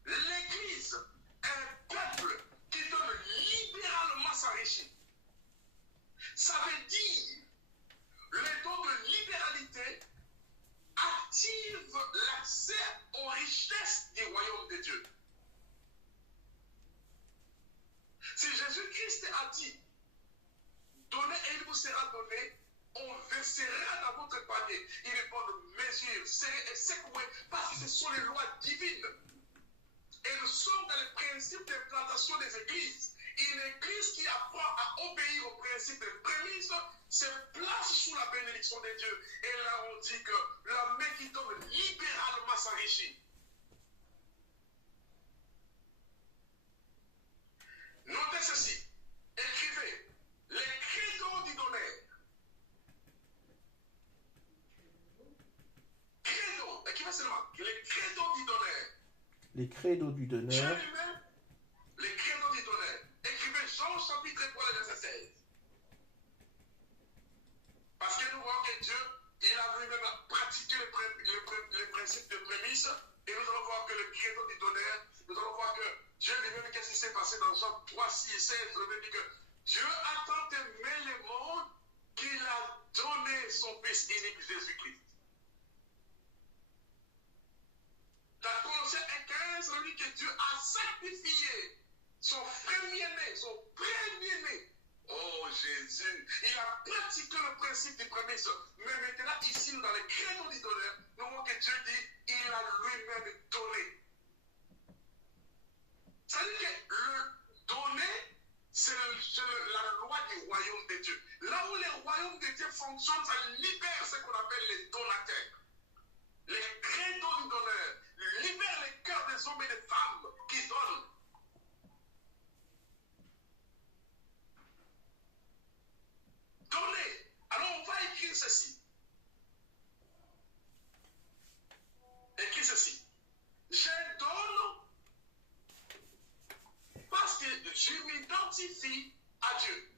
l'Église, un peuple qui donne libéralement s'enrichit. Ça veut dire le don de libéralité active l'accès aux richesses du royaume de Dieu. Si Jésus-Christ a dit, donnez et il vous sera donné, on versera dans votre panier une bonne mesure, serrée et secouée, parce que ce sont les lois divines. Elles sont dans les principes d'implantation des églises. Une église qui apprend à obéir aux principes des prémices se place sous la bénédiction de Dieu. Et là, on dit que la main qui donne libéralement s'enrichit. Notez ceci. Écrivez les credos du donneur. Credo, écrivez seulement les credos du donneur. Les credos du donneur. Les credos du donneur. Écrivez Jean chapitre 3, verset 16. Parce que nous voyons que Dieu, il a lui-même pratiqué les principes de prémisse. Et nous allons voir que le credo du donneur, nous allons voir que Dieu lui-même, qu'est-ce qui s'est passé dans Jean 3, 6 et 16, il dit que Dieu a tant aimé le monde qu'il a donné son Fils unique Jésus-Christ. Dans Colossiens 1,15, on dit que Dieu a sacrifié son premier-né. Oh Jésus, il a pratiqué le principe des prémices. Mais maintenant, ici, dans les créneaux du donneur, nous voyons que Dieu dit, il a lui-même donné. C'est-à-dire que le donner, c'est la loi du royaume de Dieu. Là où le royaume de Dieu fonctionne, ça libère ce qu'on appelle les donateurs. Les créneaux du donneur libèrent les cœurs des hommes et des femmes qui donnent. Donner. Alors on va écrire ceci. Écris ceci. Je donne parce que je m'identifie à Dieu.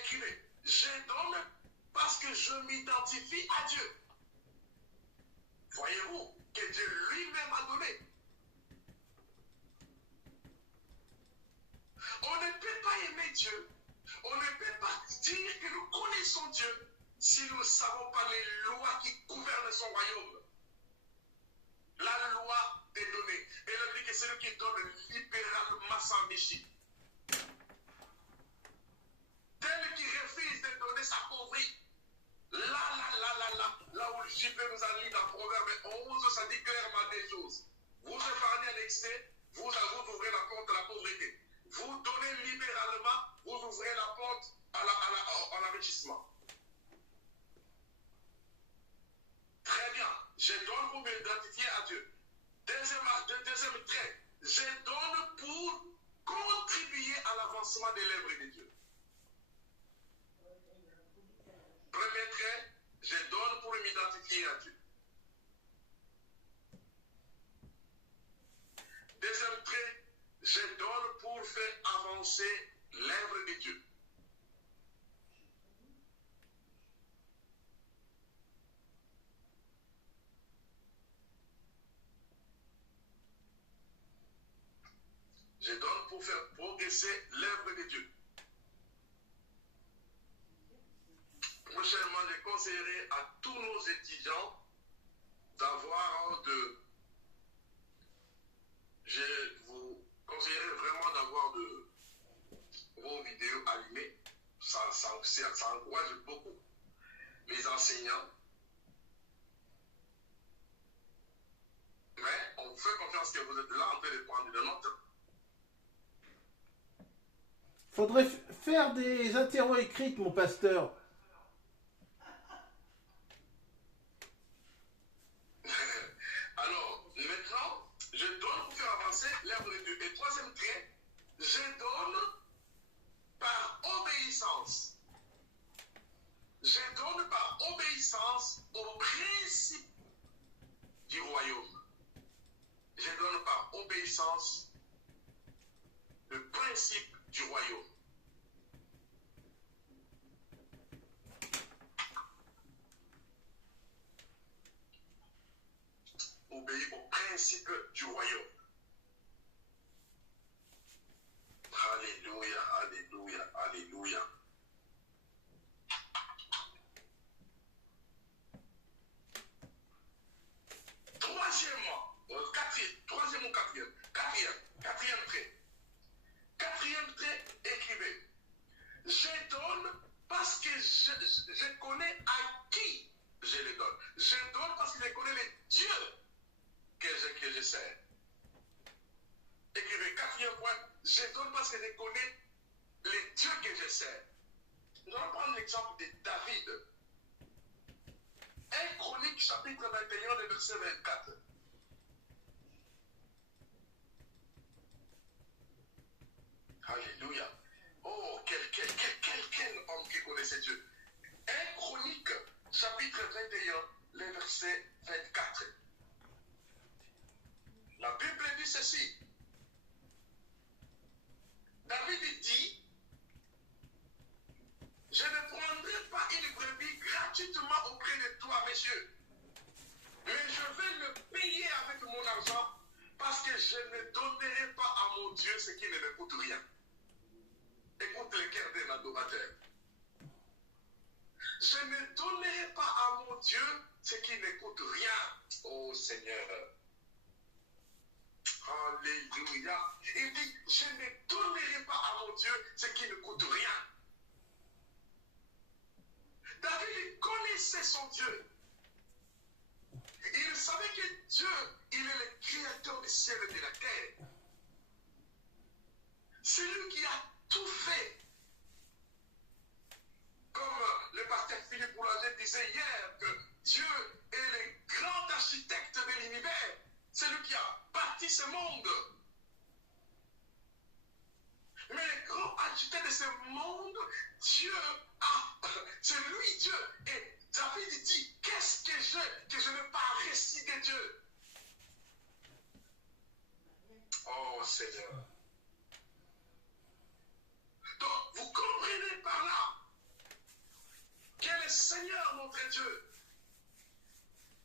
Écrivez. Je donne parce que je m'identifie à Dieu. Voyez-vous que Dieu lui-même a donné. On ne peut pas aimer Dieu. On ne peut pas dire que nous connaissons Dieu si nous ne savons pas les lois qui gouvernent son royaume. La loi des données. Et elle dit que celui qui donne libéralement s'enrichit. Tel qui refuse de donner s'appauvrit. Là où le JP nous a lu dans Proverbe 11, ça dit clairement des choses. Vous épargnez à l'excès, vous ouvrez la porte à la pauvreté. Vous donnez libéralement, vous ouvrez la porte à l'enrichissement. pour m'identifier à Dieu. Deuxième trait, je donne pour contribuer à l'avancement de l'œuvre de Dieu. Premier trait, je donne pour m'identifier à Dieu. Deuxième trait, je donne pour faire avancer l'œuvre de Dieu. Je donne pour faire progresser l'œuvre de Dieu. Prochainement, je conseillerai à tous nos étudiants d'avoir je vous conseillerais vraiment d'avoir vos vidéos allumées. Ça encourage beaucoup les enseignants. Mais on vous fait confiance que vous êtes là en train de prendre des notes. Faudrait faire des interros écrites, mon pasteur. Alors, maintenant, je donne pour faire avancer l'œuvre de Dieu. Et troisième trait, je donne par obéissance. Je donne par obéissance au principe du royaume. Je donne par obéissance le principe du royaume. Obéir au principe du royaume. Alléluia, alléluia, alléluia. Quatrième trait. Quatrième trait, écrivez. Je donne parce que je connais à qui je le donne. Je donne parce que je connais les dieux que je sers. Écrivez, quatrième point, je donne parce que je connais les dieux que je sers. Nous allons prendre l'exemple de David. 1 Chronique, chapitre 21, le verset 24. Alléluia. Oh, quel homme qui connaissait Dieu. 1 Chronique, chapitre 21, le verset 24. La Bible dit ceci. David dit, je ne prendrai pas une brebis gratuitement auprès de toi, messieurs, mais je vais le payer avec mon argent parce que je ne donnerai pas à mon Dieu ce qui ne me coûte rien. Écoute le cœur d'un adorateur. Je ne donnerai pas à mon Dieu ce qui ne coûte rien. Oh Seigneur. Alléluia. Il dit, je ne donnerai pas à mon Dieu ce qui ne coûte rien. David connaissait son Dieu. Il savait que Dieu, il est le créateur du ciel et de la terre. C'est lui qui a tout fait. Comme le pasteur Philippe Boulanger disait hier, que Dieu est le grand architecte de l'univers. C'est lui qui a bâti ce monde. Mais le grand architecte de ce monde, Dieu c'est lui Dieu. Et David dit, qu'est-ce que je ne pas récit de Dieu? Oh Seigneur. Donc, vous comprenez par là que le Seigneur, notre Dieu,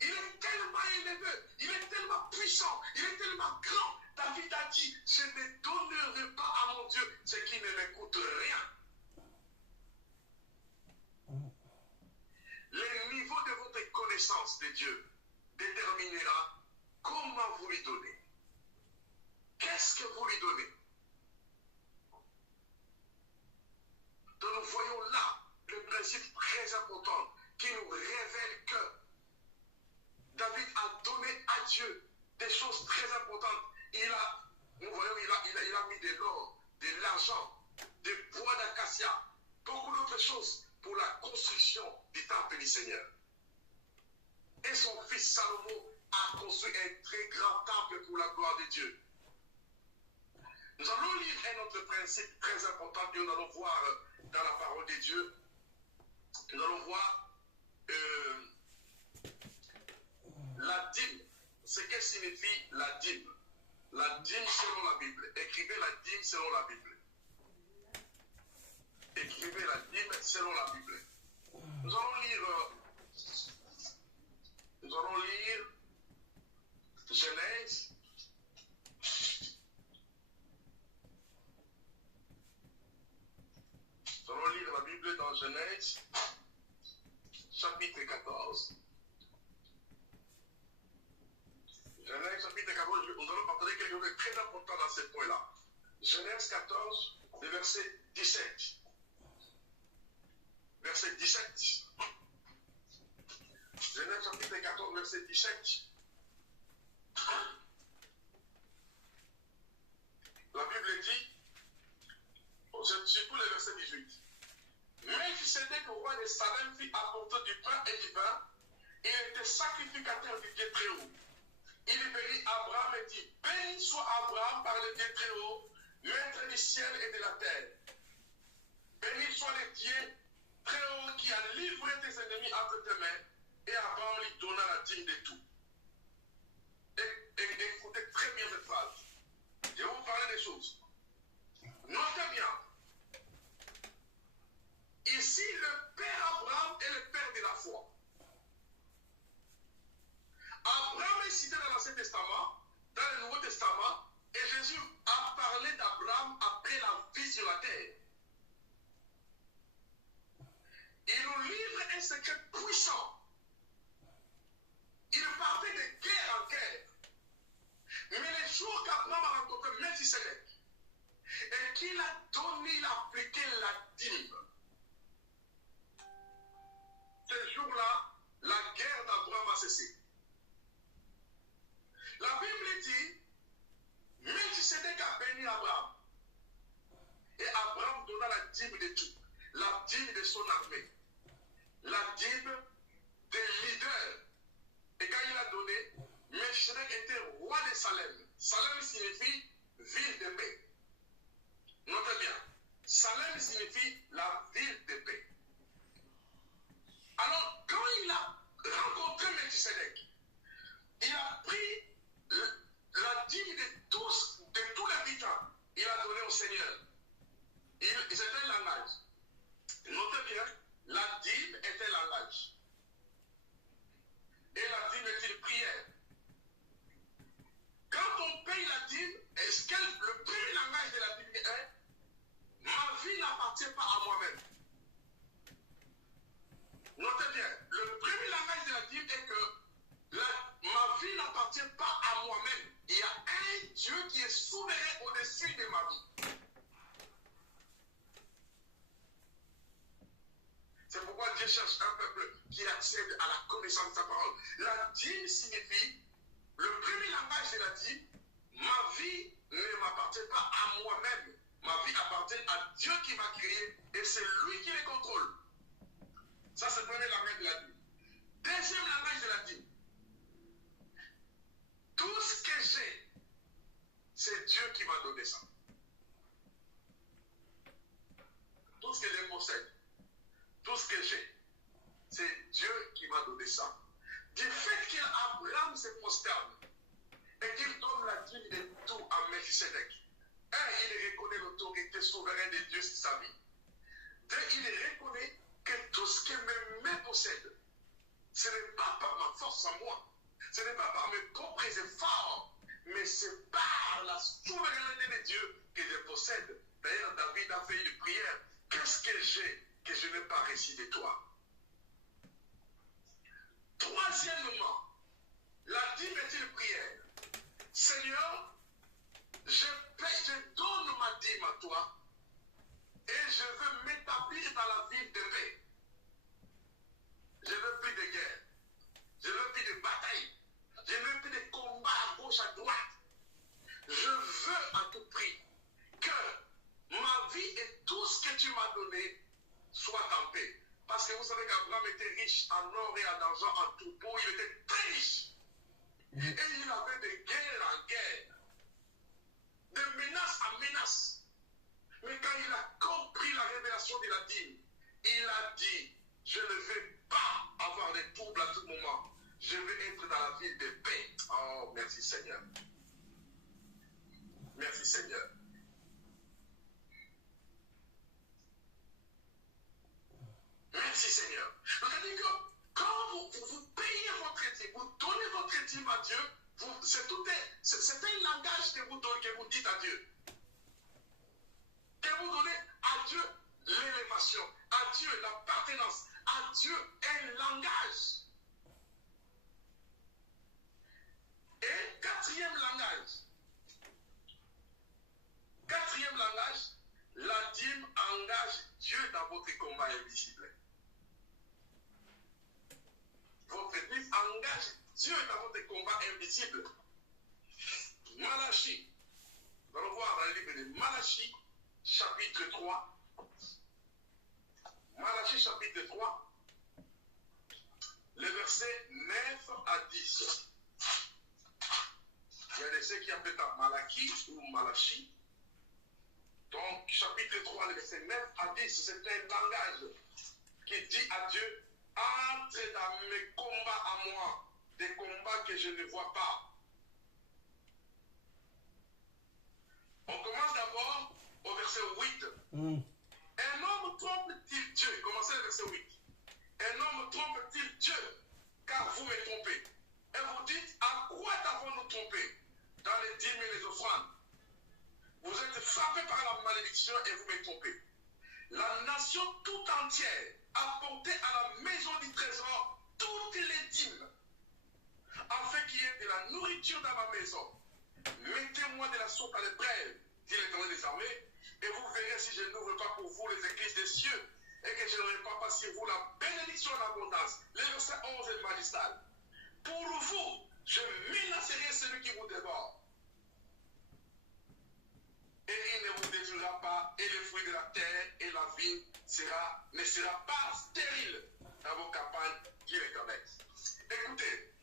il est tellement élevé, il est tellement puissant, il est tellement grand. David a dit, je ne donnerai pas à mon Dieu ce qui ne me coûte rien. Le niveau de votre connaissance de Dieu déterminera comment vous lui donnez. Qu'est-ce que vous lui donnez? Donc nous voyons là le principe très important qui nous révèle que David a donné à Dieu des choses très importantes. Nous voyons, il a mis de l'or, de l'argent, des bois d'acacia, beaucoup d'autres choses pour la construction du temple du Seigneur. Et son fils Salomon a construit un très grand temple pour la gloire de Dieu. Nous allons lire un autre principe très important que nous allons voir dans la parole de Dieu. Nous allons voir la dîme. Ce que signifie la dîme. La dîme selon la Bible. Écrivez la dîme selon la Bible. Écrivez la dîme selon la Bible. Nous allons lire Genèse. Nous allons lire la Bible dans Genèse, chapitre 14. Genèse, chapitre 14, nous allons partager quelque chose de très important dans ce point-là. Genèse 14, le verset 17. Verset 17. Genèse, chapitre 14, verset 17. La Bible dit, surtout le verset 18. Melchisédek, roi de Salem, fit apporter du pain et du vin. Il était sacrificateur du Dieu très haut. Il bénit Abraham et dit, béni soit Abraham par le Dieu très haut, maître du ciel et de la terre. Béni soit le Dieu très haut qui a livré tes ennemis entre tes mains, et Abraham lui donna la dîme de tout. Et écoutez très bien cette phrase. Je vais vous parler des choses. Notez bien. Ici, le Père Abraham est le Père de la foi. Abraham est cité dans l'Ancien Testament, dans le Nouveau Testament, et Jésus a parlé d'Abraham après la vie sur la terre. Il nous livre un secret puissant. Il partait de guerre en guerre. Mais le jour qu'Abraham a rencontré Melchisédek, et qu'il a donné, il a appliqué la dîme. Ce jour-là, la guerre d'Abraham a cessé. La Bible dit, Melchisédek a béni Abraham. Et Abraham donna la dîme de tout. La dîme de son armée. La dîme des leaders. Et quand il a donné, Melchisédek était roi de Salem. Salem signifie ville de paix. Notez bien. Salem signifie la ville de paix. Alors, quand il a rencontré Melchisédek, il a pris la dîme de tous les vivants. Il a donné au Seigneur. C'était un langage. Notez bien, la dîme est un langage. Et la dîme est une prière. Quand on paye la dîme, est-ce que le premier langage de la dîme est ma vie n'appartient pas à moi-même. Notez bien, le premier langage de la dîme est que ma vie n'appartient pas à moi-même. Il y a un Dieu qui est souverain au-dessus de ma vie. C'est pourquoi Dieu cherche un peuple qui accède à la connaissance de sa parole. La dîme signifie, le premier langage de la dîme, ma vie ne m'appartient pas à moi-même. Ma vie appartient à Dieu qui m'a créé et c'est lui qui les contrôle. Ça, c'est le premier langage de la dîme. Deuxième langage de la dîme. Tout ce que j'ai, c'est Dieu qui m'a donné ça. Tout ce que je possède, tout ce que j'ai, c'est Dieu qui m'a donné ça. Du fait qu'Abraham se prosterne et qu'il donne la dîme de tout à Melchisédek, il reconnaît l'autorité souveraine de Dieu sur sa vie. Deux, il reconnaît que tout ce que mes mains possèdent, ce n'est pas par ma force à moi, ce n'est pas par mes propres efforts, mais c'est par la souveraineté de Dieu que je possède. D'ailleurs, David a fait une prière. Qu'est-ce que j'ai que je n'ai pas reçu de toi? Troisièmement, la dîme est une prière. Seigneur, je donne ma dîme à toi et je veux m'établir dans la ville de paix. Je veux plus de guerre. Je veux plus de bataille. Je veux plus de combats à gauche, à droite. Je veux à tout prix que ma vie et tout ce que tu m'as donné soit en paix. Parce que vous savez qu'Abraham était riche en or et en argent, en troupeaux. Il était très riche. Et il avait de guerre en guerre, de menace en menace. Mais quand il a compris la révélation de la dîme, il a dit, je ne vais pas avoir des troubles à tout moment. Je vais être dans la ville de paix. Oh, merci Seigneur. Merci Seigneur. Merci Seigneur. C'est-à-dire que quand vous payez votre dîme, vous donnez votre dîme à Dieu, c'est un langage que vous dites à Dieu. Que vous donnez à Dieu l'élévation, à Dieu l'appartenance, à Dieu un langage. Et quatrième langage, la dîme engage Dieu dans votre combat invisible. Votre dîme engage Dieu dans votre combat invisible. Malachie, nous allons voir dans le livre de Malachie, chapitre 3. Malachie, chapitre 3, les versets 9 à 10. Il y a des versets qui appellent Malachie ou Malachie. Donc, chapitre 3, les versets 9 à 10, c'est un langage qui dit à Dieu, entre dans mes combats à moi, des combats que je ne vois pas. On commence d'abord au verset 8. Un homme trompe-t-il Dieu? Commencez le verset 8. Un homme trompe-t-il Dieu? Car vous me trompez. Et vous dites, à quoi t'avons-nous trompé? Dans les dîmes et les offrandes. Vous êtes frappés par la malédiction et vous me trompez. La nation tout entière a porté à la maison du trésor toutes les dîmes, afin qu'il y ait de la nourriture dans ma maison. Mettez-moi de la sorte à l'épreuve, dit l'Éternel des armées, et vous verrez si je n'ouvre pas pour vous les églises des cieux, et que je ne répands pas sur vous la bénédiction en abondance. Le verset 11 est magistral. Pour vous, je menacerai celui qui vous dévore. Et il ne vous détruira pas, et le fruit de la terre et la vigne ne sera pas stérile dans vos campagnes, dit l'Éternel. Écoutez,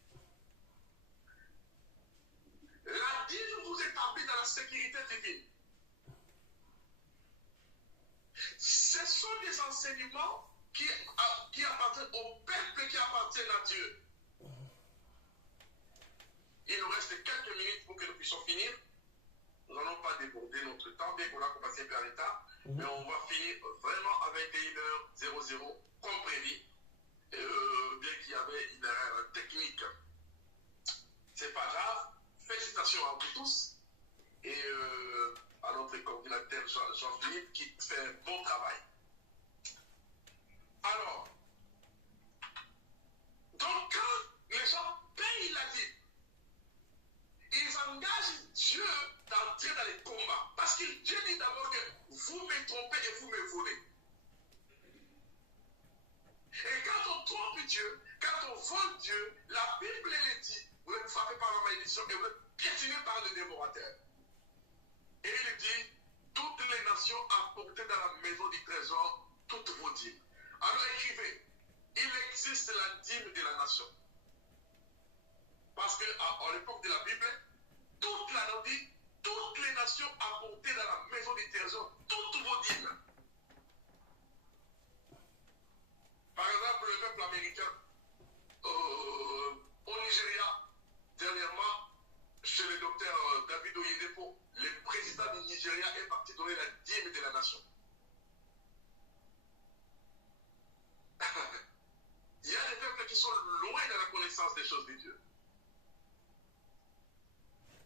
la dîme vous établit dans la sécurité divine. Ce sont des enseignements qui appartiennent au peuple qui appartiennent à Dieu. Il nous reste quelques minutes pour que nous puissions finir. Nous n'allons pas déborder notre temps, bien qu'on a commencé par l'état, mais on va finir vraiment à 21h00, comme prévu, bien qu'il y avait une erreur technique. C'est pas grave. Félicitations à vous tous et à notre coordinateur Jean-Philippe qui fait un bon travail. Alors, donc quand les gens payent la dîme, ils engagent Dieu d'entrer dans les combats. Parce que Dieu dit d'abord que vous me trompez et vous me volez. Et quand on trompe Dieu, quand on vole Dieu, la Bible le dit, vous êtes frappés par la malédiction et vous êtes piétinés par le dévorateur. Et il dit, toutes les nations apportez dans la maison du trésor toutes vos dîmes. Alors écrivez, il existe la dîme de la nation. Parce qu'à l'époque de la Bible, toutes les nations apportaient dans la maison du trésor toutes vos dîmes. Par exemple, le peuple américain au Nigeria, dernièrement, chez le docteur David Oyedepo, le président du Nigeria est parti donner la dîme de la nation. Il y a des peuples qui sont loin de la connaissance des choses de Dieu.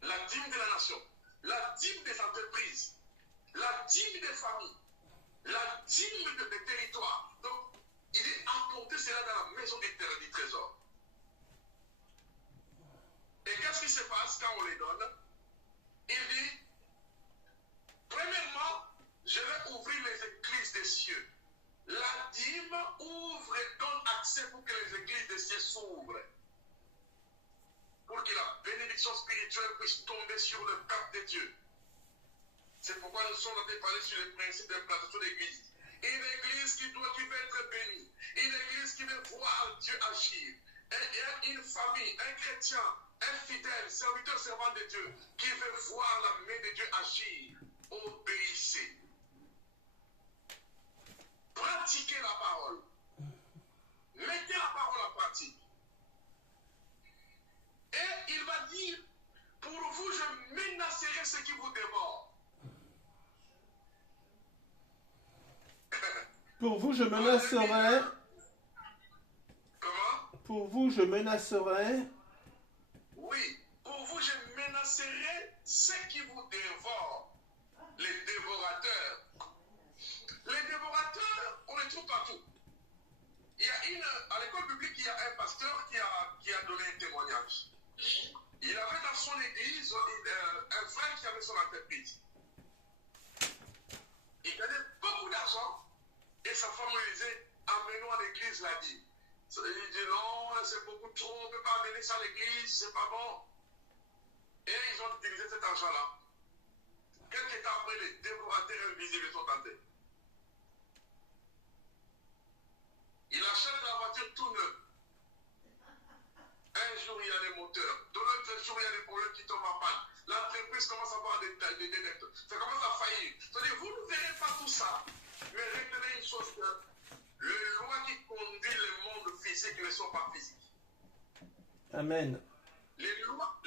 La dîme de la nation, la dîme des entreprises, la dîme des familles, la dîme des territoires. Donc, il est apporté cela dans la maison du trésor. Et qu'est-ce qui se passe quand on les donne? Il dit, premièrement, je vais ouvrir les églises des cieux. La dîme ouvre et donne accès pour que les églises des cieux s'ouvrent. Pour que la bénédiction spirituelle puisse tomber sur le cap de Dieu. C'est pourquoi nous sommes en train de parler sur le principe d'implantation d'église. Une église qui veut être bénie. Une église qui veut voir Dieu agir. Une famille, un chrétien, un fidèle, serviteur, servant de Dieu, qui veut voir la main de Dieu agir, obéissez. Pratiquez la parole. Mettez la parole en pratique. Et il va dire, pour vous, je menacerai ceux qui vous dévorent. Pour vous, je menacerai. Comment? Pour vous, je menacerai. Oui, pour vous, je menacerai ceux qui vous dévorent. Les dévorateurs. Les dévorateurs, on les trouve partout. Il y a à l'école publique, il y a un pasteur qui a donné un témoignage. Il avait dans son église un frère qui avait son entreprise. Il gagnait beaucoup d'argent et sa femme lui disait, amenons à l'église la dîme. Il dit non, c'est beaucoup trop, on ne peut pas amener ça à l'église, c'est pas bon. Et ils ont utilisé cet argent-là. Quelques temps après, les dévorateurs invisibles sont tentés. Il achète la voiture tout neuf. Un jour, il y a des moteurs. De l'autre jour, il y a des problèmes qui tombent en panne. L'entreprise commence à avoir des dettes. Ça commence à faillir. C'est-à-dire, vous ne verrez pas tout ça. Mais retenez une chose que les lois qui conduisent le monde physique ne sont pas physiques. Amen. Les lois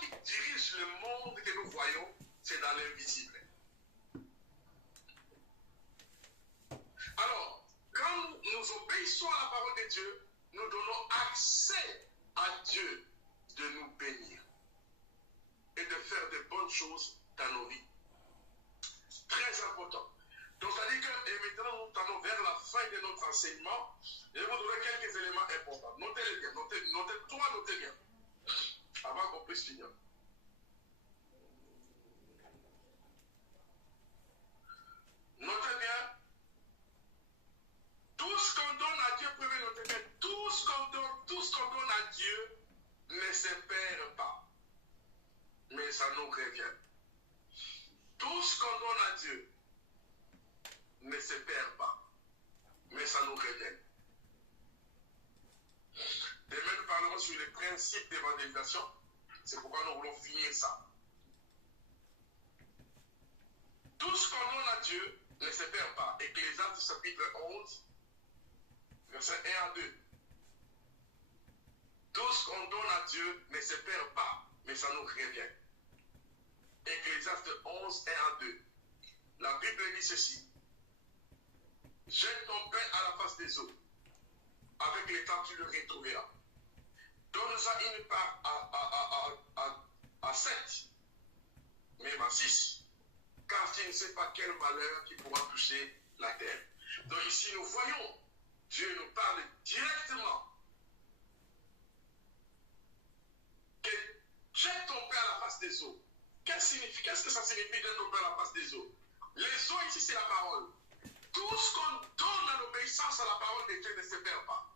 qui dirigent le monde que nous voyons, c'est dans l'invisible. Alors, quand nous obéissons à la parole de Dieu, nous donnons accès à Dieu de nous bénir et de faire de bonnes choses dans nos vies. Très important. Donc, ça dit que, et maintenant, nous allons vers la fin de notre enseignement. Je vais vous donner quelques éléments importants. Notez-les bien, notez bien, avant qu'on puisse finir. Notez bien, tout ce qu'on donne à Dieu, pouvez noter bien, tout ce qu'on donne à Dieu ne se perd pas, mais ça nous revient. Tout ce qu'on donne à Dieu ne se perd pas, mais ça nous revient. Demain, nous parlerons sur les principes d'évangélisation. C'est pourquoi nous voulons finir ça. Tout ce qu'on donne à Dieu ne se perd pas. Ecclésiaste chapitre 11, verset 1 à 2. Tout ce qu'on donne à Dieu ne se perd pas, mais ça nous revient. Ecclésiaste 11, 1 à 2. La Bible dit ceci. Jette ton pain à la face des eaux. Avec les temps, tu le retrouveras. Donne-en une part à 7, même à 6, car tu ne sais pas quel malheur qui pourra toucher la terre. Donc ici, nous voyons, Dieu nous parle directement. Que jette ton pain à la face des eaux. Qu'est-ce que ça signifie de ton pain à la face des eaux? Les eaux ici, c'est la parole. Tout ce qu'on donne à l'obéissance à la parole de Dieu ne se perd pas.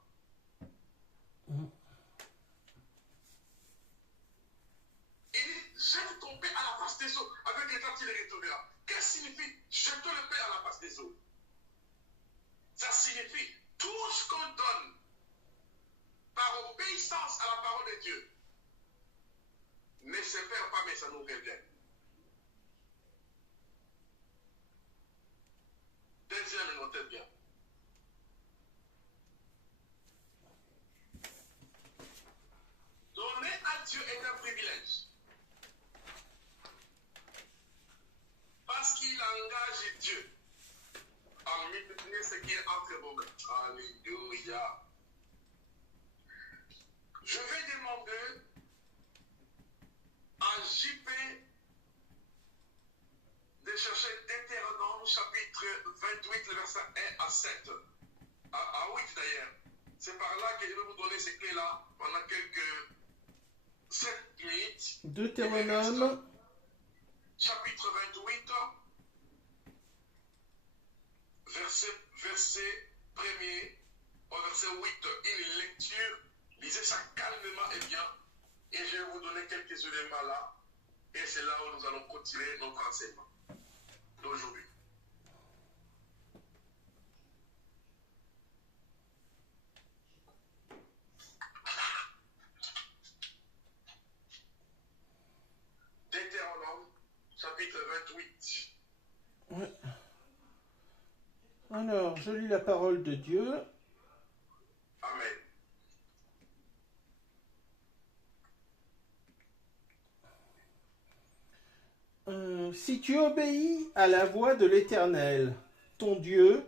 Et jette ton pain à la face des eaux. Avec les temps, tu les retrouveras. Qu'est-ce que signifie jeter le pain à la face des eaux? Ça signifie tout ce qu'on donne par obéissance à la parole de Dieu ne se perd pas, mais ça nous revient. Deuxième, notez bien. Donner à Dieu est un privilège. Parce qu'il engage Dieu à multiplier ce qui est entre vos mains. Alléluia. Je vais demander à JP de chercher Deutéronome chapitre 28, le verset 1 à 7. À 8 d'ailleurs. C'est par là que je vais vous donner ces clés-là pendant quelques 7 minutes. Deutéronome. Chapitre 28, verset 1er au verset 8. Une lecture. Lisez ça calmement et bien. Et je vais vous donner quelques éléments là. Et c'est là où nous allons continuer notre enseignement d'aujourd'hui. chapitre 28. Ouais. Alors, je lis la parole de Dieu. Amen. Si tu obéis à la voix de l'Éternel, ton Dieu,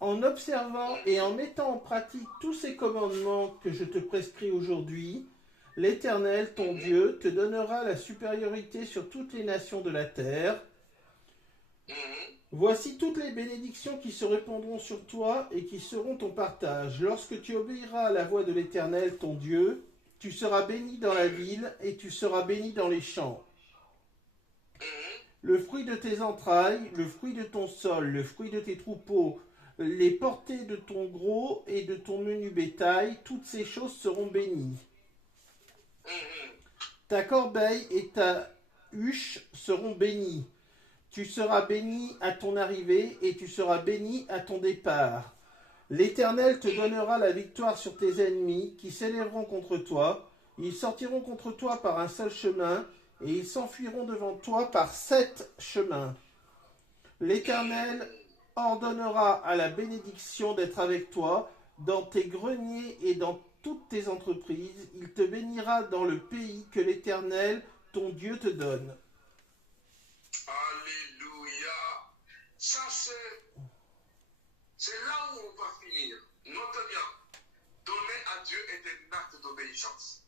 en observant et en mettant en pratique tous ces commandements que je te prescris aujourd'hui, l'Éternel, ton Dieu, te donnera la supériorité sur toutes les nations de la terre. Voici toutes les bénédictions qui se répandront sur toi et qui seront ton partage. Lorsque tu obéiras à la voix de l'Éternel, ton Dieu, tu seras béni dans la ville et tu seras béni dans les champs. Le fruit de tes entrailles, le fruit de ton sol, le fruit de tes troupeaux, les portées de ton gros et de ton menu bétail, toutes ces choses seront bénies. Ta corbeille et ta huche seront bénies. Tu seras béni à ton arrivée et tu seras béni à ton départ. L'Éternel te donnera la victoire sur tes ennemis qui s'élèveront contre toi. Ils sortiront contre toi par un seul chemin et ils s'enfuiront devant toi par 7 chemins. L'Éternel ordonnera à la bénédiction d'être avec toi dans tes greniers et dans toutes tes entreprises. Il te bénira dans le pays que l'Éternel, ton Dieu, te donne. Alléluia. Ça, c'est là où on va finir. Notez bien. Donner à Dieu est un acte d'obéissance.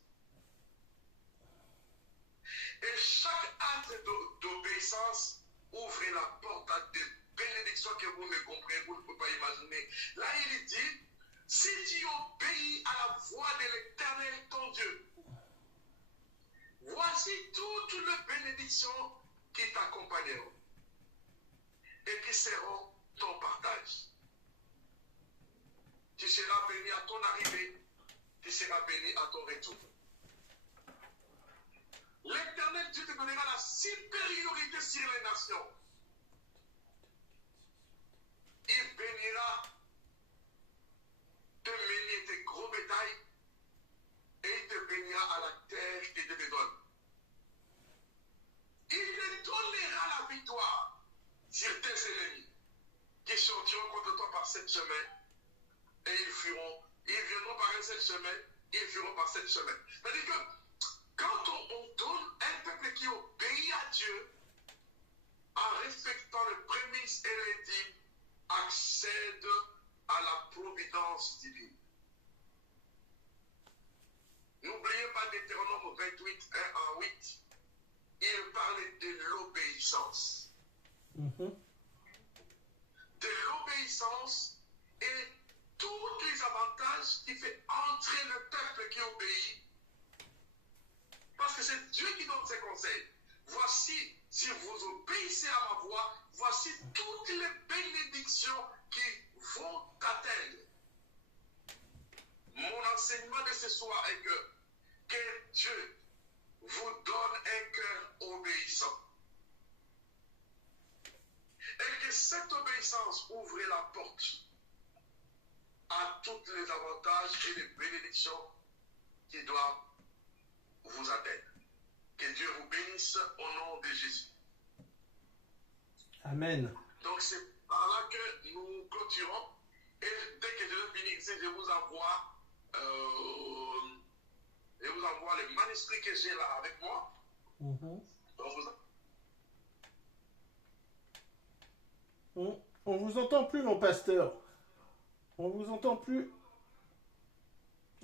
Et chaque acte d'obéissance ouvre la porte à des bénédictions que vous ne comprenez, vous ne pouvez pas imaginer. Là, il dit, si tu obéis à la voix de l'Éternel, ton Dieu, voici toutes les bénédictions qui t'accompagneront et qui seront ton partage. Tu seras béni à ton arrivée, tu seras béni à ton retour. L'Éternel Dieu te donnera la supériorité sur les nations. Il bénira tes menus et tes gros bétails et il te bénira à la terre qu'il te donne. Il te donnera la victoire sur tes ennemis qui sortiront contre toi par 7 chemins et ils viendront par un seul chemin, ils fuiront par 7 chemins. C'est-à-dire que quand on donne un peuple qui obéit à Dieu en respectant les prémices et les dîmes, accède à la providence divine. N'oubliez pas Deutéronome 28, 1 à 8. Il parlait de l'obéissance. De l'obéissance et tous les avantages qui fait entrer le peuple qui obéit. Parce que c'est Dieu qui donne ses conseils. Voici, si vous obéissez à ma voix, voici toutes les bénédictions qui vont t'atteindre. Mon enseignement de ce soir est que Dieu vous donne un cœur obéissant. Et que cette obéissance ouvre la porte à tous les avantages et les bénédictions qui doivent vous atteindre. Que Dieu vous bénisse au nom de Jésus. Amen. Donc c'est par là que nous clôturons. Et dès que je vais finir ici, je vous envoie les manuscrits que j'ai là avec moi. Donc on vous entend plus, mon pasteur. On vous entend plus.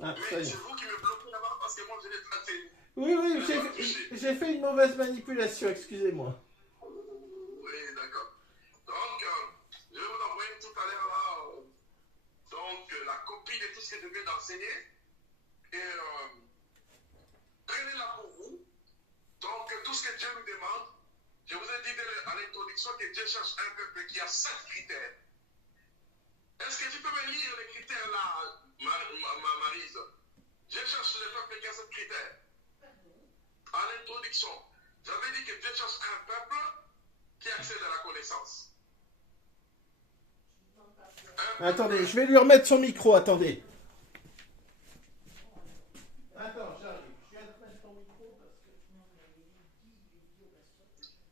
Ah, ça y est. C'est vous qui me bloquez là-bas parce que moi je l'ai traité. Oui, j'ai fait une mauvaise manipulation, excusez-moi. Oui, d'accord. Donc, je vais vous envoyer tout à l'heure là, la copie de tout ce que je viens d'enseigner. Et prenez-la pour vous. Donc, tout ce que Dieu nous demande, je vous ai dit à l'introduction que Dieu cherche un peuple qui a 7 critères. Est-ce que tu peux me lire les critères là, Maryse? Dieu cherche le peuple qui a 7 critères. À l'introduction, j'avais dit que Dieu cherche un peuple qui accède à la connaissance. Attendez, je vais lui remettre son micro, attendez. Attends, j'arrive. Je viens de mettre ton micro parce que...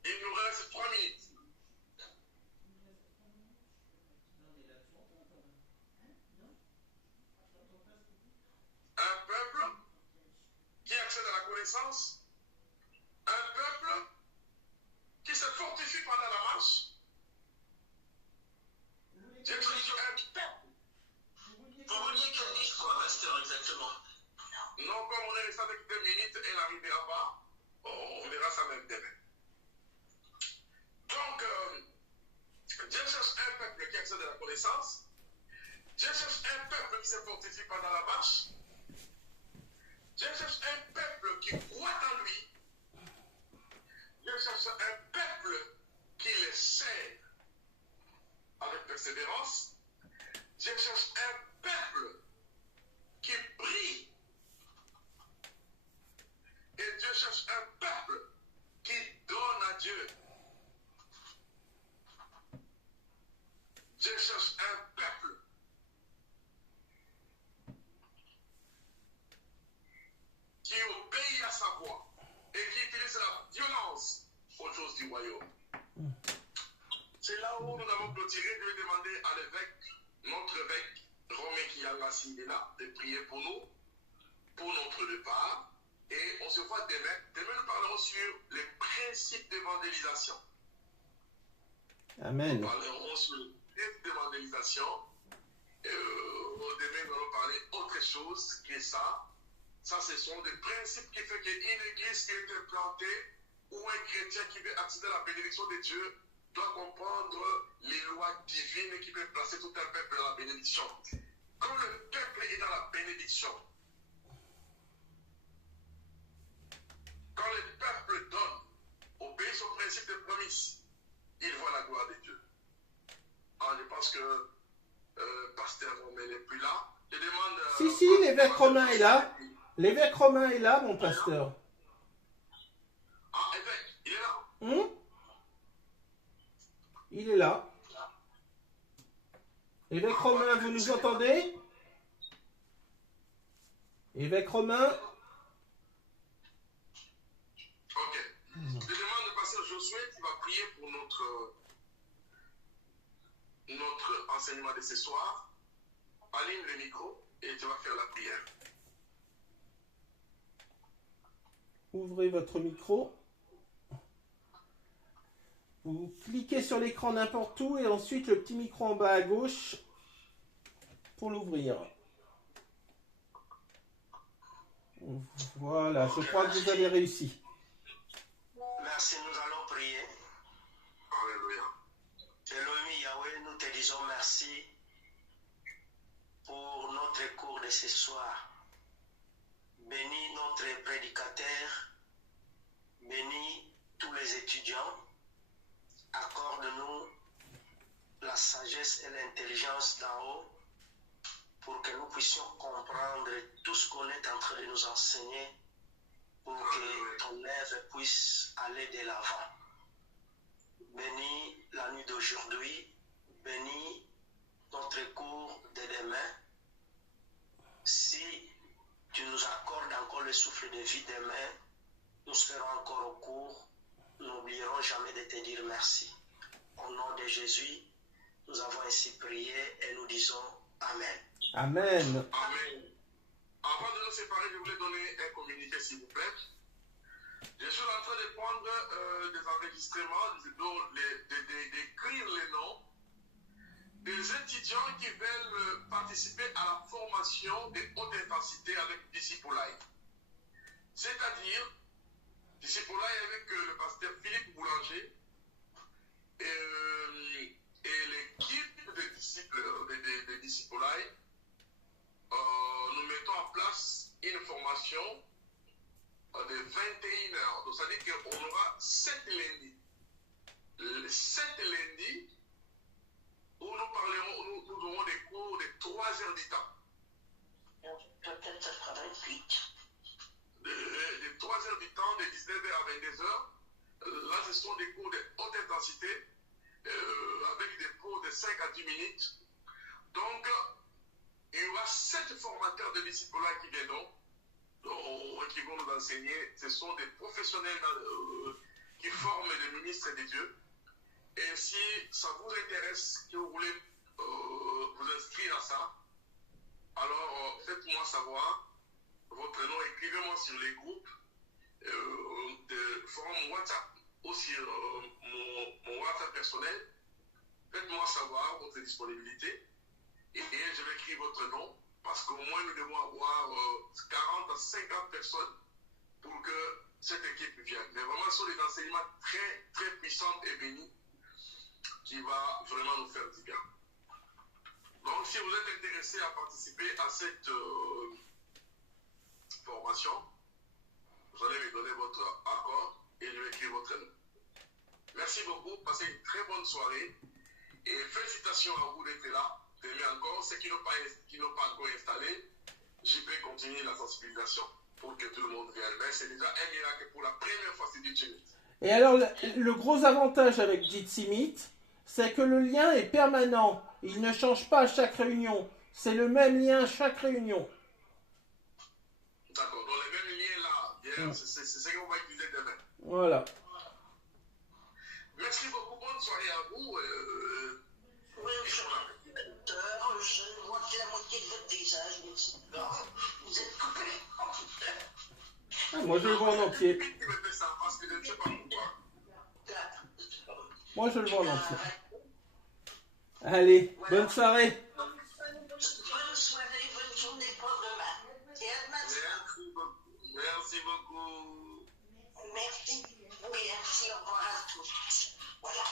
Il nous reste connaissance, un peuple qui se fortifie pendant la marche. J'ai dit un peuple. Vous vouliez qu'elle dise quoi, pasteur, exactement? Non, comme on est resté avec 2 minutes, elle n'arrivera pas. On verra ça même demain. Donc, Dieu cherche un peuple qui accède à la connaissance. Dieu cherche un peuple qui se fortifie pendant la marche. Dieu cherche un peuple qui croit en lui. Dieu cherche un peuple qui le sert avec persévérance. Dieu cherche un peuple qui prie. Et Dieu cherche un peuple qui donne à Dieu. Dieu cherche un peuple qui obéit à sa voix et qui utilise la violence aux choses du royaume. C'est là où nous avons clôturé. Je vais demander à l'évêque, notre évêque Romain Kiyangassi est là, de prier pour nous, pour notre départ. Et on se voit demain. Demain, nous parlerons sur les principes d'évangélisation. Amen. Nous parlerons sur les principes d'évangélisation. Demain, nous allons parler autre chose que ça. Ça, ce sont des principes qui font qu'une église qui est implantée ou un chrétien qui veut accéder à la bénédiction de Dieu doit comprendre les lois divines qui peuvent placer tout un peuple dans la bénédiction. Quand le peuple est dans la bénédiction, quand le peuple donne, obéit au principe de promesse, il voit la gloire de Dieu. Alors, je pense que Pasteur Romain n'est plus là. Je demande. Si, l'évêque Romain est là. L'évêque Romain est là, mon pasteur. Ah, évêque, il est là. Il est là. Évêque Romain, vous nous entendez? Évêque Romain? Ok. Je demande de passer à Josué qui va prier pour notre enseignement de ce soir. Allume le micro et tu vas faire la prière. Ouvrez votre micro. Vous cliquez sur l'écran n'importe où et ensuite le petit micro en bas à gauche pour l'ouvrir. Voilà, je crois que vous avez réussi. Merci, nous allons prier. Alléluia. Elohim Yahweh, nous te disons merci pour notre cours de ce soir. Bénis notre prédicateur, bénis tous les étudiants, accorde-nous la sagesse et l'intelligence d'en haut pour que nous puissions comprendre tout ce qu'on est en train de nous enseigner pour que ton œuvre puisse aller de l'avant. Bénis la nuit d'aujourd'hui, bénis notre cours de demain. Si tu nous accordes encore le souffle de vie demain, nous serons encore au cours. Nous n'oublierons jamais de te dire merci. Au nom de Jésus, nous avons ainsi prié et nous disons Amen. Amen. Amen. Avant de nous séparer, je voulais donner un communiqué, s'il vous plaît. Je suis en train de prendre des enregistrements, d'écrire les noms des étudiants qui veulent participer à la formation de haute intensité avec Discipulaï. C'est-à-dire, Discipulaï avec le pasteur Philippe Boulanger et l'équipe de Discipulaï, nous mettons en place une formation de 21 heures. Donc, ça veut dire qu'on aura 7 lundis. 7 lundis où nous aurons des cours de 3 heures du temps. Peut-être ça sera 28. De 3 heures du temps, de 19h à 22h. Là, ce sont des cours de haute intensité avec des cours de 5 à 10 minutes. Donc, il y aura 7 formateurs de disciples qui viendront, qui vont nous enseigner. Ce sont des professionnels qui forment les ministres de Dieu. Et si ça vous intéresse, que vous voulez vous inscrire à ça, alors faites-moi savoir votre nom, écrivez-moi sur les groupes de forum WhatsApp ou sur mon WhatsApp personnel. Faites-moi savoir votre disponibilité et je vais écrire votre nom parce qu'au moins nous devons avoir 40 à 50 personnes pour que cette équipe vienne. Mais vraiment, ce sont des enseignements très, très puissants et bénis qui va vraiment nous faire du bien. Donc, si vous êtes intéressé à participer à cette formation, vous allez me donner votre accord et je vais écrire votre nom. Merci beaucoup, passez une très bonne soirée et félicitations à vous d'être là. Demain encore, ceux qui n'ont pas encore installé, j'y vais continuer la sensibilisation pour que tout le monde vienne. Mais c'est déjà un miracle pour la première fois, c'est Jitsimit. Et alors, le gros avantage avec Jitsimit, c'est que le lien est permanent. Il ne change pas à chaque réunion. C'est le même lien à chaque réunion. D'accord, donc le même lien là, c'est ce qu'on va utiliser demain. Voilà. Merci beaucoup, bonne soirée à vous. Oui, je vois que la moitié de votre visage, vous êtes coupé. Ah, moi, je le vois en entier. Qui me fait ça parce que je ne sais pas pourquoi. Moi, je le vois en entier. Allez, bonne soirée. Bonne soirée, bonne journée pour demain. Et à demain. Merci beaucoup. Merci. Oui, merci, au revoir à tous. Voilà.